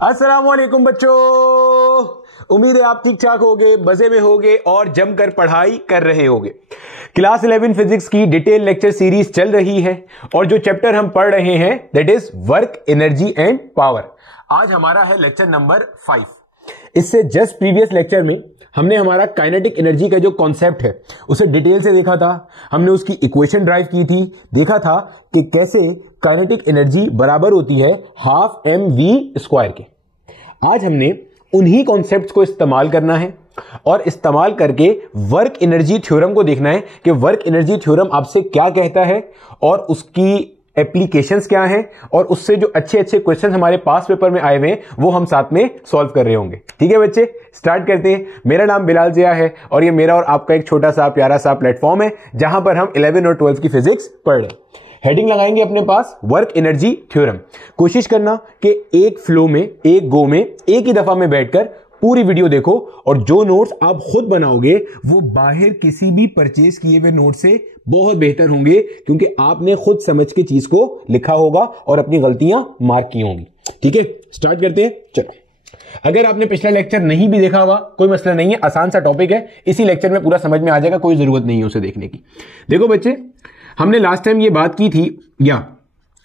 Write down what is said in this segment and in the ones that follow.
अस्सलामुअलैकुम बच्चों, उम्मीद है आप ठीक ठाक होगे, मजे में होगे और जमकर पढ़ाई कर रहे होगे। क्लास 11 फिजिक्स की डिटेल लेक्चर सीरीज चल रही है और जो चैप्टर हम पढ़ रहे हैं that is work, energy and power. आज हमारा है लेक्चर नंबर 5। इससे जस्ट प्रीवियस लेक्चर में हमने हमारा काइनेटिक एनर्जी का जो कॉन्सेप्ट है उसे डिटेल से देखा था। हमने उसकी इक्वेशन ड्राइव की थी, देखा था कि कैसे काइनेटिक एनर्जी बराबर होती है हाफ एम वी स्क्वायर के। आज हमने उन्हीं कॉन्सेप्ट्स को इस्तेमाल करना है और इस्तेमाल करके वर्क एनर्जी थ्योरम को देखना है कि वर्क एनर्जी थ्योरम आपसे क्या कहता है और उसकी एप्लीकेशंस क्या हैं और उससे जो अच्छे अच्छे क्वेश्चन हमारे पास पेपर में आए हुए हैं वो हम साथ में सॉल्व कर रहे होंगे। ठीक है बच्चे, स्टार्ट करते हैं। मेरा नाम बिलाल जिया है और ये मेरा और आपका एक छोटा सा प्यारा सा प्लेटफॉर्म है जहां पर हम 11 और 12 की फिजिक्स पढ़ रहे हैं। हेडिंग लगाएंगे अपने पास वर्क एनर्जी थ्योरम। कोशिश करना कि एक फ्लो में, एक गो में, एक ही दफा में बैठकर पूरी वीडियो देखो और जो नोट्स आप खुद बनाओगे वो बाहर किसी भी परचेज किए हुए नोट से बहुत बेहतर होंगे, क्योंकि आपने खुद समझ के चीज को लिखा होगा और अपनी गलतियां मार्क की होंगी। ठीक है, स्टार्ट करते हैं। चलो, अगर आपने पिछला लेक्चर नहीं भी देखा हुआ कोई मसला नहीं है, आसान सा टॉपिक है, इसी लेक्चर में पूरा समझ में आ जाएगा, कोई जरूरत नहीं है उसे देखने की। देखो बच्चे, हमने लास्ट टाइम ये बात की थी, या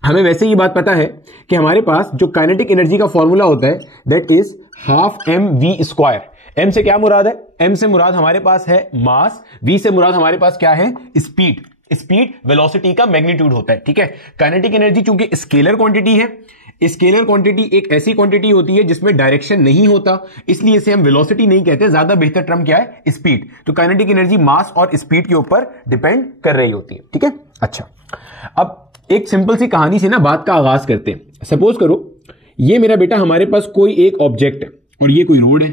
हमें वैसे ही बात पता है कि हमारे पास जो काइनेटिक एनर्जी का फॉर्मूला होता है that is half m v square. M से क्या मुराद है? एम से मुराद हमारे पास है मास, वी से मुराद हमारे पास क्या है? स्पीड। स्पीड वेलोसिटी का मैग्नीट्यूड होता है। ठीक है, काइनेटिक एनर्जी चूंकि स्केलर क्वांटिटी है, स्केलर क्वांटिटी एक ऐसी क्वांटिटी होती है जिसमें डायरेक्शन नहीं होता, इसलिए इसे हम वेलोसिटी नहीं कहते, ज्यादा बेहतर टर्म क्या है? स्पीड। तो काइनेटिक एनर्जी मास और स्पीड के ऊपर डिपेंड कर रही होती है। ठीक है, अच्छा, अब एक सिंपल सी कहानी से ना बात का आगाज करते हैं। सपोज करो ये मेरा बेटा, हमारे पास कोई एक ऑब्जेक्ट है और ये कोई रोड है।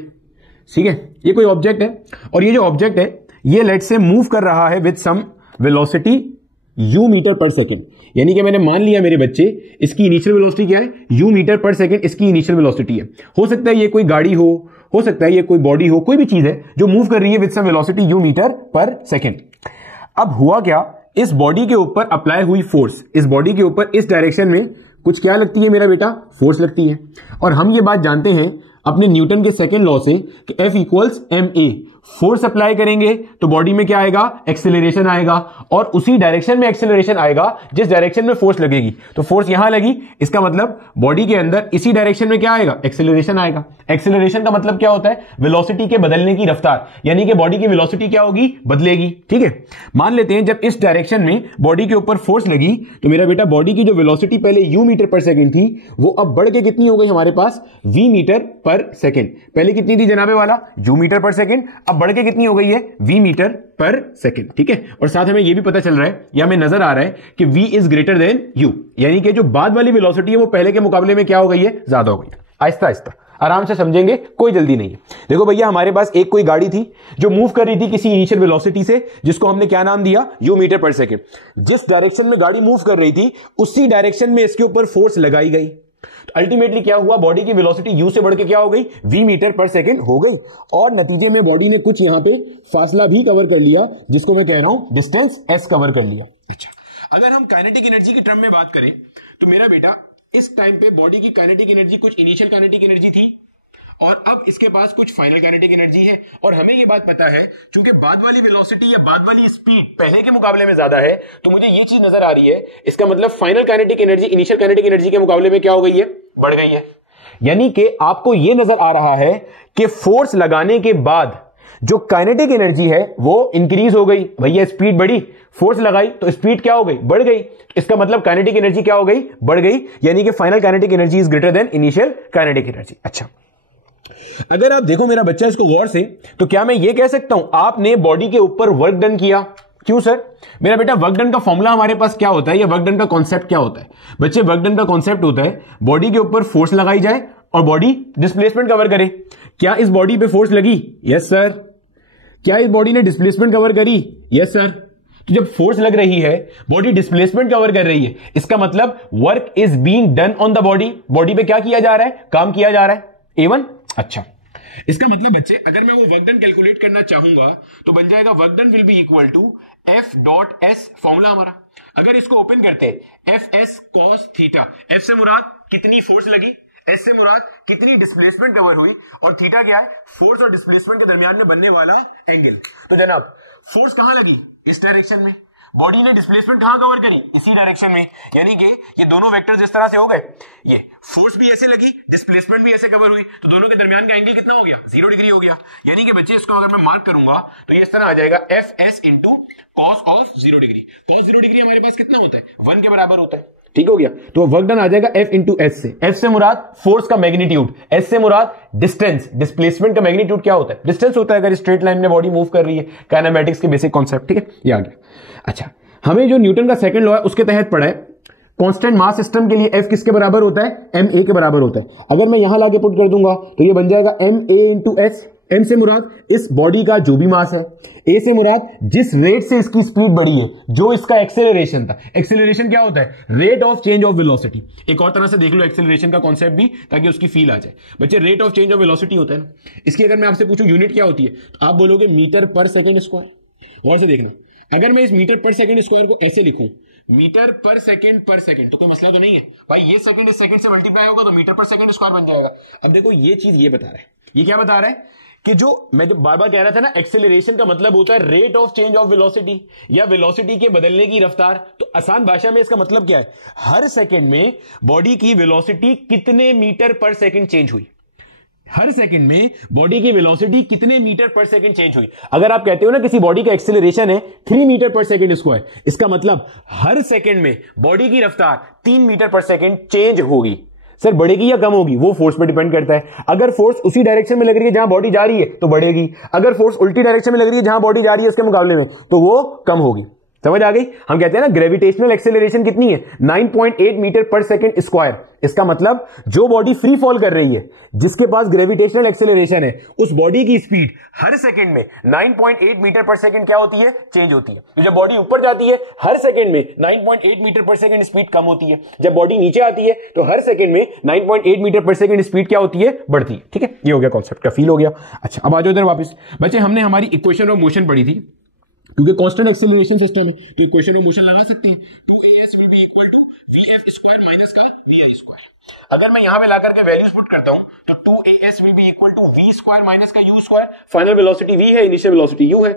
ठीक है, ये कोई ऑब्जेक्ट है और ये जो ऑब्जेक्ट है ये लेट से मूव कर रहा है with some velocity u metre per second. यानी कि मैंने मान लिया मेरे बच्चे, इसकी इनिशियल वेलोसिटी क्या है? u मीटर पर सेकेंड इसकी इनिशियल वेलोसिटी है। हो सकता है ये कोई गाड़ी हो सकता है ये कोई बॉडी हो, कोई भी चीज है जो मूव कर रही है with some velocity u metre per second. अब हुआ क्या, इस बॉडी के ऊपर अप्लाई हुई फोर्स, इस बॉडी के ऊपर इस डायरेक्शन में कुछ क्या लगती है मेरा बेटा? फोर्स लगती है। और हम ये बात जानते हैं अपने न्यूटन के सेकंड लॉ से कि F equals m a. Force apply करेंगे तो बॉडी में क्या आएगा? एक्सेलरेशन आएगा, और उसी डायरेक्शन में एक्सेलरेशन आएगा जिस डायरेक्शन में फोर्स लगेगी। तो फोर्स यहां लगी, इसका मतलब बॉडी के अंदर इसी डायरेक्शन में क्या आएगा? एक्सेलरेशन आएगा। एक्सेलरेशन का मतलब क्या होता है? वेलोसिटी के बदलने की रफ्तार, यानी कि बॉडी की वेलोसिटी क्या होगी? बदलेगी। ठीक है, मान लेते हैं जब इस डायरेक्शन में बॉडी के ऊपर फोर्स लगी तो मेरा बेटा बॉडी की जो वेलोसिटी पहले u मीटर पर सेकेंड थी वो अब बढ़ के कितनी हो गई हमारे पास? v metre per second. पहले कितनी थी जनाबे वाला? u मीटर पर सेकेंड, अब बढ़ के कितनी हो गई है? v metre per second. ठीक है, और साथ हमें यह भी पता चल रहा है या हमें नजर आ रहा है कि v is greater than u, यानी कि जो बाद वाली वेलोसिटी है वो पहले के मुकाबले में क्या हो गई है? ज्यादा हो गई है। आहिस्ता आहिस्ता आराम से समझेंगे, कोई जल्दी नहीं है। देखो भैया, हमारे पास एक कोई गाड़ी थी जो मूव कर रही थी किसी इनिशियल वेलोसिटी से, जिसको हमने क्या नाम दिया? u metre per second. जिस डायरेक्शन में गाड़ी मूव कर रही थी उसी डायरेक्शन में इसके ऊपर फोर्स लगाई गई, तो अल्टीमेटली क्या हुआ? बॉडी की वेलोसिटी u से बढ़ के क्या हो गई? v मीटर पर सेकेंड हो गई, और नतीजे में बॉडी ने कुछ यहां पे फासला भी कवर कर लिया जिसको मैं कह रहा हूं डिस्टेंस s कवर कर लिया। अच्छा, अगर हम काइनेटिक एनर्जी की टर्म में बात करें तो मेरा बेटा इस टाइम पे बॉडी की काइनेटिक एनर्जी कुछ इनिशियल काइनेटिक एनर्जी थी और अब इसके पास कुछ फाइनल काइनेटिक एनर्जी है। और हमें ये बात पता है क्योंकि बाद वाली वेलोसिटी या बाद वाली स्पीड पहले के मुकाबले में ज्यादा है, तो मुझे ये चीज नजर आ रही है, इसका मतलब final kinetic energy initial kinetic energy के मुकाबले में क्या हो गई है? बढ़ गई है। यानी कि आपको यह नजर आ रहा है कि फोर्स लगाने के बाद जो काइनेटिक एनर्जी है वो इंक्रीज हो गई। भैया स्पीड बढ़ी, फोर्स लगाई तो स्पीड क्या हो गई? बढ़ गई। इसका मतलब काइनेटिक एनर्जी क्या हो गई? बढ़ गई, यानी कि final kinetic energy is greater than initial kinetic energy. अच्छा, अगर आप देखो मेरा बच्चा इसको गौर से, तो क्या मैं ये कह सकता हूं आपने बॉडी के ऊपर वर्क डन किया? क्यों सर? मेरा बेटा वर्क डन का फॉर्मूला हमारे पास क्या होता है, या वर्क डन का कॉन्सेप्ट क्या होता है? बच्चे, वर्क डन का कॉन्सेप्ट होता है बॉडी के ऊपर फोर्स लगाई जाए और बॉडी डिस्प्लेसमेंट कवर करे। क्या इस बॉडी पे फोर्स लगी? Yes sir. क्या इस बॉडी ने डिस्प्लेसमेंट कवर करी? Yes sir. तो जब फोर्स लग रही है, बॉडी डिस्प्लेसमेंट कवर कर रही है, इसका मतलब work is being done on the body. Body पे क्या किया जा रहा है? काम किया जा रहा है। A1। अच्छा, इसका मतलब बच्चे अगर मैं वो वर्क डन कैलकुलेट करना चाहूंगा तो बन जाएगा work done will be equal to F dot S, formula हमारा। अगर इसको ओपन करते हैं, F s cos theta, F से मुराद कितनी फोर्स लगी, एस से मुराद कितनी डिस्प्लेसमेंट कवर हुई, और थीटा क्या है, फोर्स और डिस्प्लेसमेंट के दरमियान में बनने वाला एंगल। तो जनाब फोर्स कहां लगी, इस डायरेक्शन में, बॉडी ने डिस्प्लेसमेंट कहां कवर करी, इसी डायरेक्शन में, यानी कि ये दोनों वेक्टर्स इस तरह से हो गए, ये फोर्स भी ऐसे लगी, डिस्प्लेसमेंट भी ऐसे कवर हुई, तो दोनों के दरमियान का एंगल कितना हो गया, 0 डिग्री हो गया। यानी कि बच्चे इसको अगर मैं मार्क करूंगा तो ये इस तरह आ जाएगा F S into cos of 0 degree. Cos 0 degree हमारे पास कितना होता है, 1 के बराबर होता है, ठीक हो गया। तो वर्क डन आ जाएगा F इंटू एस से। F से मुराद फोर्स का मैग्नीट्यूड, S से मुराद डिस्टेंस, डिस्प्लेसमेंट का मैग्नीट्यूड क्या होता है, डिस्टेंस होता है अगर स्ट्रेट लाइन में बॉडी मूव कर रही है, काइनेमैटिक्स के बेसिक कॉन्सेप्ट, ठीक है, ये आ गया। अच्छा, हमें जो न्यूटन का सेकंड लॉ है उसके तहत पढ़ा है, कांस्टेंट मास सिस्टम के लिए F किसके बराबर होता है, ma के बराबर होता है। अगर मैं यहां लाके पुट कर दूंगा तो ये बन जाएगा ma इंटू एच। m से मुराद इस बॉडी का जो भी मास है, a से मुराद जिस रेट से इसकी स्पीड बढ़ी है, जो इसका एक्सेलरेशन था। एक्सेलरेशन क्या होता है, rate of change of velocity. एक और तरह से देख लो एक्सेलरेशन का कॉन्सेप्ट भी, ताकि उसकी फील आ जाए। बच्चे rate of change of velocity होता है ना, इसकी अगर मैं आपसे पूछूं यूनिट क्या होती है, तो आप बोलोगे मीटर पर सेकेंड स्क्वायर। गौर से देखना, अगर मैं इस मीटर पर सेकेंड स्क्वायर को ऐसे लिखूं, मीटर पर सेकेंड, तो कोई मसला तो नहीं है भाई, ये सेकंड इस सेकंड से मल्टीप्लाई होगा तो मीटर पर सेकंड स्क्वायर बन जाएगा। अब देखो ये चीज ये बता रहा है, ये क्या बता रहा है कि जो मैं जो बार बार कह रहा था ना, एक्सेलरेशन का मतलब होता है rate of change of velocity, या वेलोसिटी के बदलने की रफ्तार। तो आसान भाषा में इसका मतलब क्या है, हर सेकंड में बॉडी की वेलोसिटी कितने मीटर पर सेकंड चेंज हुई, हर सेकंड में बॉडी की वेलोसिटी कितने मीटर पर सेकंड चेंज हुई। अगर आप कहते हो ना किसी बॉडी का एक्सेलरेशन है 3 मीटर पर सेकंड स्क्वायर, इसका मतलब हर सेकंड में बॉडी की रफ्तार 3 मीटर पर सेकंड चेंज होगी। सर बढ़ेगी या कम होगी, वो फोर्स पर डिपेंड करता है। अगर फोर्स उसी डायरेक्शन में लग रही है जहां बॉडी जा रही है तो बढ़ेगी, अगर फोर्स उल्टी डायरेक्शन में लग रही है जहां बॉडी जा रही है उसके मुकाबले में, तो वो कम होगी। समझ आ गई। हम कहते हैं ना ग्रेविटेशनल एक्सेलरेशन कितनी है, 9.8 मीटर पर सेकंड स्क्वायर। इसका मतलब जो बॉडी फ्री फॉल कर रही है, जिसके पास ग्रेविटेशनल एक्सेलरेशन है, उस बॉडी की स्पीड हर सेकंड में 9.8 मीटर पर सेकंड क्या होती है, चेंज होती है। तो जब बॉडी ऊपर जाती है हर सेकंड में 9.8 मीटर पर सेकंड स्पीड कम होती है, जब बॉडी नीचे आती है तो हर सेकंड में 9.8 मीटर पर सेकंड स्पीड क्या होती है, बढ़ती है। ठीक है, ये हो गया कॉन्सेप्ट का फील हो गया। अच्छा अब आ जाओ इधर वापस। बच्चे हमने हमारी इक्वेशन ऑफ मोशन पढ़ी थी, क्योंकि कांस्टेंट एक्सेलरेशन सिस्टम है तो इक्वेशन ऑफ मोशन लगा सकते हैं। 2as will be equal to vf square minus का vi स्क्वायर। अगर मैं यहां पे लाकर के वैल्यूज पुट करता हूं तो 2as will be equal to v square minus का u square. Final velocity v है, इनिशियल वेलोसिटी u है।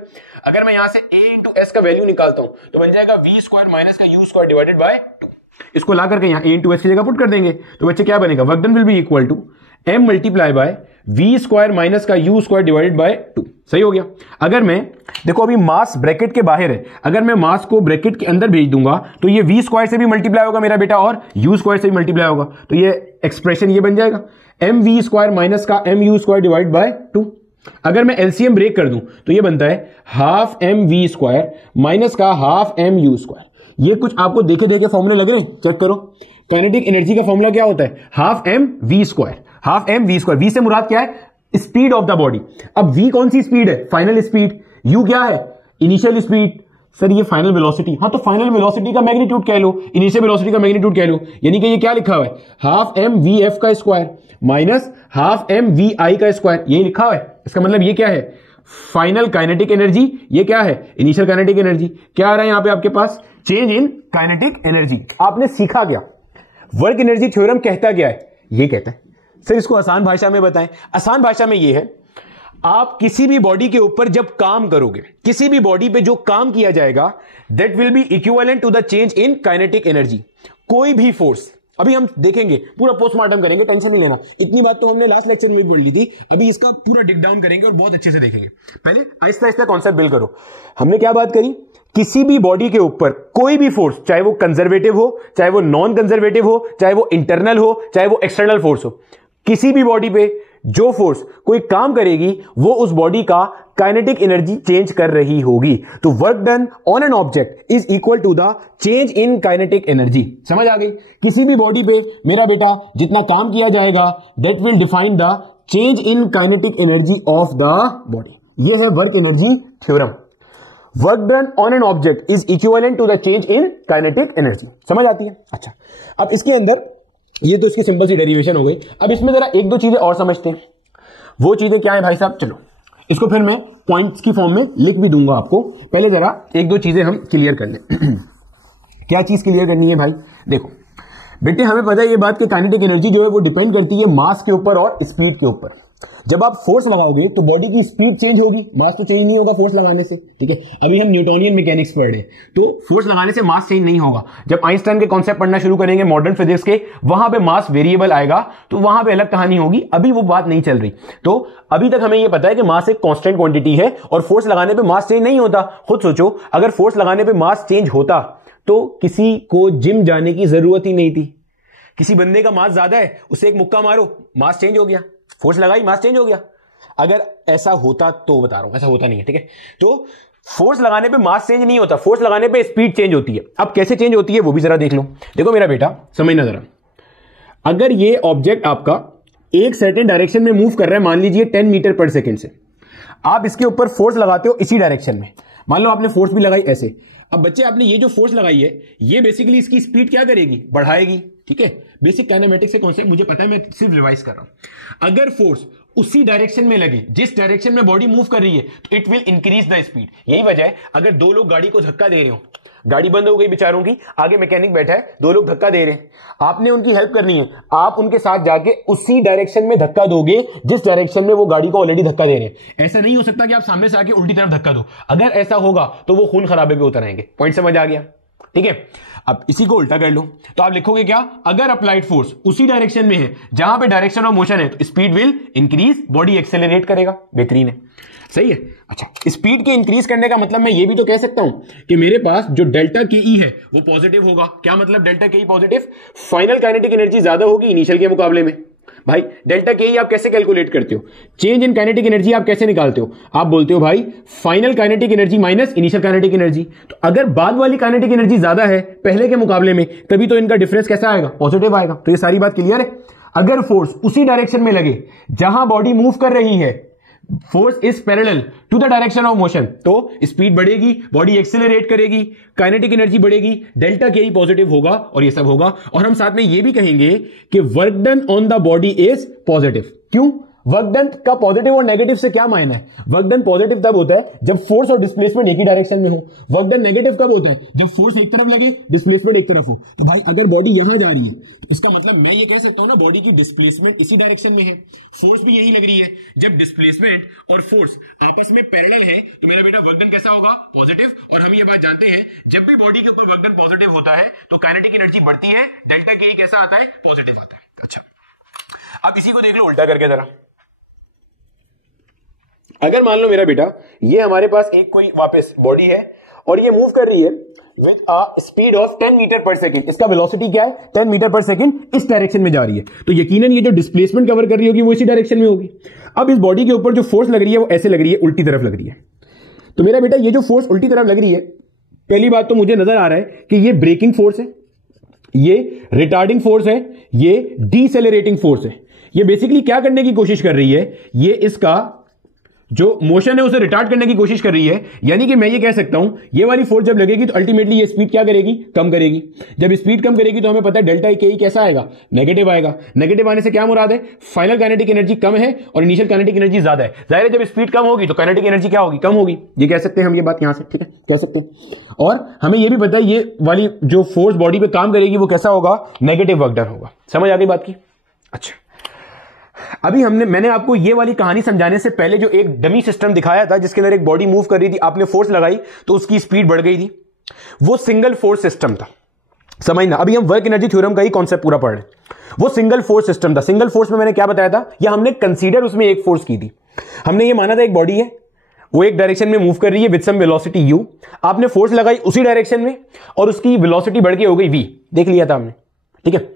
अगर मैं यहां से a into s का वैल्यू निकालता हूं तो बन जाएगा v स्क्वायर माइनस का u स्क्वायर डिवाइडेड बाय 2। इसको ला करके यहां a into s की जगह पुट कर देंगे तो बच्चे क्या बनेगा, work done will be equal to m multiply by v square minus का u स्क्वायर डिवाइडेड बाय 2। सही हो गया। अगर मैं देखो अभी मास ब्रैकेट के बाहर है, अगर मैं मास को ब्रैकेट के अंदर भेज दूंगा तो ये v स्क्वायर से भी मल्टीप्लाई होगा मेरा बेटा और u स्क्वायर से भी मल्टीप्लाई होगा, तो ये एक्सप्रेशन ये बन जाएगा mv स्क्वायर माइनस का mu स्क्वायर डिवाइड बाय 2। अगर मैं एलसीएम ब्रेक कर दूं तो ये बनता है हाफ mv स्क्वायर माइनस का हाफ mu स्क्वायर। ये कुछ आपको देखे देखे फॉर्मूले लग रहे हैं, चेक करो। काइनेटिक एनर्जी का फॉर्मूला क्या होता है, half mv square, half mv square. v से मुराद क्या है, स्पीड ऑफ द बॉडी। अब v कौन सी स्पीड है, फाइनल स्पीड। u क्या है, इनिशियल स्पीड। सर ये फाइनल वेलोसिटी, हाँ तो फाइनल वेलोसिटी का मैग्नीट्यूड कह लो, इनिशियल वेलोसिटी का मैग्नीट्यूड कह लो। यानी कि ये क्या लिखा हुआ है, हाफ mvf का स्क्वायर माइनस हाफ mvi का स्क्वायर, यही लिखा हुआ है। इसका मतलब ये क्या है, फाइनल काइनेटिक एनर्जी, ये क्या है, इनिशियल काइनेटिक एनर्जी। क्या आ रहा है यहां पे आपके पास, चेंज इन काइनेटिक एनर्जी। आपने सीखा क्या, वर्क एनर्जी थ्योरम कहता क्या है, ये कहता है। सर इसको आसान भाषा में बताएं। आसान भाषा में ये है, आप किसी भी बॉडी के ऊपर जब काम करोगे, किसी भी बॉडी पे जो काम किया जाएगा, that will be equivalent to the change in kinetic energy. कोई भी फोर्स, अभी हम देखेंगे, पूरा पोस्टमार्टम करेंगे, टेंशन नहीं लेना। इतनी बात तो हमने लास्ट लेक्चर में भी पढ़ ली थी, अभी इसका पूरा डिग डाउन करेंगे और बहुत अच्छे से देखेंगे। पहले आहिस्ता आहिस्ता कॉन्सेप्ट बिल्ड करो। हमने क्या बात करी, किसी भी बॉडी के ऊपर कोई भी फोर्स, चाहे वो कंजर्वेटिव हो, चाहे वो नॉन कंजर्वेटिव हो, चाहे वो इंटरनल हो, चाहे वो एक्सटर्नल फोर्स हो, किसी भी बॉडी पे जो फोर्स कोई काम करेगी वो उस बॉडी का काइनेटिक एनर्जी चेंज कर रही होगी। तो work done on an object is equal to the change in kinetic energy. समझ आ गई। किसी भी बॉडी पे मेरा बेटा जितना काम किया जाएगा, that will define the change in kinetic energy of the body. ये है work energy theorem. Work done on an object is equivalent to the change in kinetic energy. समझ आती है। अच्छा अब इसके अंदर ये तो इसकी सिंपल सी डेरिवेशन हो गई। अब इसमें जरा एक दो चीजें और समझते हैं। वो चीजें क्या है भाई साहब, चलो इसको फिर मैं पॉइंट्स की फॉर्म में लिख भी दूंगा आपको। पहले जरा एक दो चीजें हम क्लियर कर लें। क्या चीज क्लियर करनी है भाई, देखो बेटे हमें पता है ये बात कि काइनेटिक एनर्जी जो है वो डिपेंड करती है मास के ऊपर और स्पीड के ऊपर। जब आप फोर्स लगाओगे तो बॉडी की स्पीड चेंज होगी, मास तो चेंज नहीं होगा फोर्स लगाने से, ठीक है। अभी हम न्यूटोनियन मैकेनिक्स पढ़ रहे हैं, तो फोर्स लगाने से मास चेंज नहीं होगा। जब आइंस्टाइन के कॉन्सेप्ट पढ़ना शुरू करेंगे मॉडर्न फिजिक्स के, वहां पे मास वेरिएबल आएगा, तो वहां पे अलग कहानी होगी। अभी वो बात नहीं चल रही। तो अभी तक हमें ये पता है कि मास एक कांस्टेंट क्वांटिटी है और फोर्स लगाने पे मास चेंज नहीं होता। खुद सोचो, अगर फोर्स लगाने पे मास चेंज होता तो किसी को जिम जाने की जरूरत ही नहीं थी। किसी बंदे का मास ज्यादा है, उसे एक मुक्का मारो, मास चेंज हो गया, फोर्स लगाई, मास चेंज हो गया। अगर ऐसा होता तो बता रहा हूं, ऐसा होता नहीं है, ठीक है। तो फोर्स लगाने पे मास चेंज नहीं होता, फोर्स लगाने पे स्पीड चेंज होती है। अब कैसे चेंज होती है वो भी जरा देख लो। देखो मेरा बेटा, समझना जरा, अगर ये ऑब्जेक्ट आपका एक सर्टेन डायरेक्शन में मूव कर रहा है, मान लीजिए 10 मीटर पर सेकेंड से, आप इसके ऊपर फोर्स लगाते हो इसी डायरेक्शन में, मान लो आपने फोर्स भी लगाई ऐसे। अब बच्चे आपने ये जो फोर्स लगाई है, ये बेसिकली इसकी स्पीड क्या करेगी, बढ़ाएगी, ठीक है। बेसिक काइनेमेटिक्स के कॉन्सेप्ट मुझे पता है, मैं सिर्फ रिवाइज कर रहा हूं। अगर फोर्स उसी डायरेक्शन में लगे जिस डायरेक्शन में बॉडी मूव कर रही है, तो it will increase the speed. यही वजह है, अगर दो लोग गाड़ी को धक्का दे रहे हो, गाड़ी बंद हो गई बेचारों की, आगे मैकेनिक बैठा है, दो लोग धक्का दे रहे हैं, आपने उनकी हेल्प करनी है, आप उनके साथ जाके उसी डायरेक्शन में धक्का दोगे जिस डायरेक्शन में वो गाड़ी को ऑलरेडी धक्का दे रहे हैं। ऐसा नहीं हो सकता कि आप सामने से आके उल्टी तरफ धक्का दो। अगर ऐसा होगा तो वो खून खराबे पे उतर आएंगे। पॉइंट समझ आ गया, ठीक है। अब इसी को उल्टा कर लो, तो आप लिखोगे क्या, अगर अप्लाइड फोर्स उसी डायरेक्शन में है जहां पे डायरेक्शन ऑफ मोशन है, तो speed will increase, body accelerate करेगा। बेहतरीन है, सही है। अच्छा, स्पीड के इंक्रीज करने का मतलब मैं ये भी तो कह सकता हूं कि मेरे पास जो डेल्टा के ई है वो पॉजिटिव होगा। क्या मतलब delta K E positive? Final kinetic energy ज्यादा होगी इनिशियल के मुकाबले में। भाई डेल्टा के ई आप कैसे कैलकुलेट करते हो? चेंज इन काइनेटिक एनर्जी आप कैसे निकालते हो? आप बोलते हो भाई final kinetic energy minus initial kinetic energy. तो अगर बाद वाली काइनेटिक एनर्जी ज्यादा है पहले के मुकाबले में, तभी तो इनका डिफरेंस कैसा आएगा, पॉजिटिव आएगा। तो ये सारी बात क्लियर है। अगर फोर्स उसी डायरेक्शन में लगे जहां बॉडी मूव कर रही है, force is parallel to the direction of motion, तो स्पीड बढ़ेगी, बॉडी एक्सेलरेट करेगी, काइनेटिक एनर्जी बढ़ेगी, डेल्टा के ई पॉजिटिव होगा और ये सब होगा। और हम साथ में ये भी कहेंगे कि work done on the body is positive. क्यों? वर्क डन का पॉजिटिव और नेगेटिव से क्या मायना है? वर्क डन पॉजिटिव तब होता है जब फोर्स और डिस्प्लेसमेंट एक ही डायरेक्शन में हो। वर्क डन नेगेटिव कब होता है? जब फोर्स एक तरफ लगे, डिस्प्लेसमेंट एक तरफ हो। तो भाई अगर बॉडी यहां जा रही है तो इसका मतलब मैं ये कह सकता हूं ना, बॉडी की डिस्प्लेसमेंट इसी डायरेक्शन में है, फोर्स भी यही लग रही है। जब डिस्प्लेसमेंट और फोर्स आपस में पैरेलल है तो मेरा बेटा वर्क डन कैसा होगा, पॉजिटिव। और हम ये बात जानते हैं, जब भी बॉडी के ऊपर वर्क डन पॉजिटिव होता है तो काइनेटिक एनर्जी बढ़ती है, डेल्टा के ई कैसा आता है, पॉजिटिव आता है। अच्छा, अब इसी को देख लो उल्टा करके जरा। अगर मान लो मेरा बेटा ये हमारे पास एक कोई वापस बॉडी है और ये मूव कर रही है with a speed of 10 metre per second, इसका वेलोसिटी क्या है, 10 मीटर पर सेकंड, इस डायरेक्शन में जा रही है, तो यकीनन ये जो डिस्प्लेसमेंट कवर कर रही होगी वो इसी डायरेक्शन में होगी। अब इस बॉडी के ऊपर जो फोर्स लग रही है वो ऐसे लग रही है, उल्टी तरफ लग रही है। तो मेरा बेटा ये जो फोर्स उल्टी तरफ लग रही है, पहली बात तो मुझे नजर आ रहा है कि ये ब्रेकिंग फोर्स है, ये रिटार्डिंग फोर्स है, ये डीसेलरेटिंग फोर्स है। ये बेसिकली क्या करने की कोशिश कर रही है, ये इसका जो मोशन है उसे रिटार्ड करने की कोशिश कर रही है। यानी कि मैं ये कह सकता हूं ये वाली फोर्स जब लगेगी तो अल्टीमेटली ये स्पीड क्या करेगी, कम करेगी। जब स्पीड कम करेगी तो हमें पता है डेल्टा के ई कैसा आएगा, नेगेटिव आएगा। नेगेटिव आने से क्या मुराद है, फाइनल काइनेटिक एनर्जी कम है और इनिशियल काइनेटिक एनर्जी ज्यादा है। जाहिर है जब स्पीड कम होगी तो काइनेटिक एनर्जी क्या होगी, कम होगी। ये कह सकते हैं हम, ये बात यहां से, ठीक है, कह सकते हैं। और हमें यह भी पता है ये वाली जो फोर्स बॉडी पे काम करेगी वो कैसा होगा, नेगेटिव वर्क डन होगा। समझ आ गई बात की? अच्छा, अभी मैंने आपको ये वाली कहानी समझाने से पहले जो एक डमी सिस्टम दिखाया था जिसके अंदर एक बॉडी मूव कर रही थी, आपने फोर्स लगाई तो उसकी स्पीड बढ़ गई थी, वो सिंगल फोर्स सिस्टम था। समझना, अभी हम वर्क एनर्जी थ्योरम का ही कॉन्सेप्ट पूरा पढ़ रहे हैं। वो सिंगल फोर्स सिस्टम था। सिंगल फोर्स में मैंने क्या बताया था, या हमने कंसीडर उसमें एक फोर्स की थी। हमने ये माना था एक बॉडी है, वो एक डायरेक्शन में मूव कर रही है विद सम वेलोसिटी u, आपने फोर्स लगाई उसी डायरेक्शन में और उसकी वेलोसिटी बढ़ के हो गई v, देख लिया था हमने, ठीक है।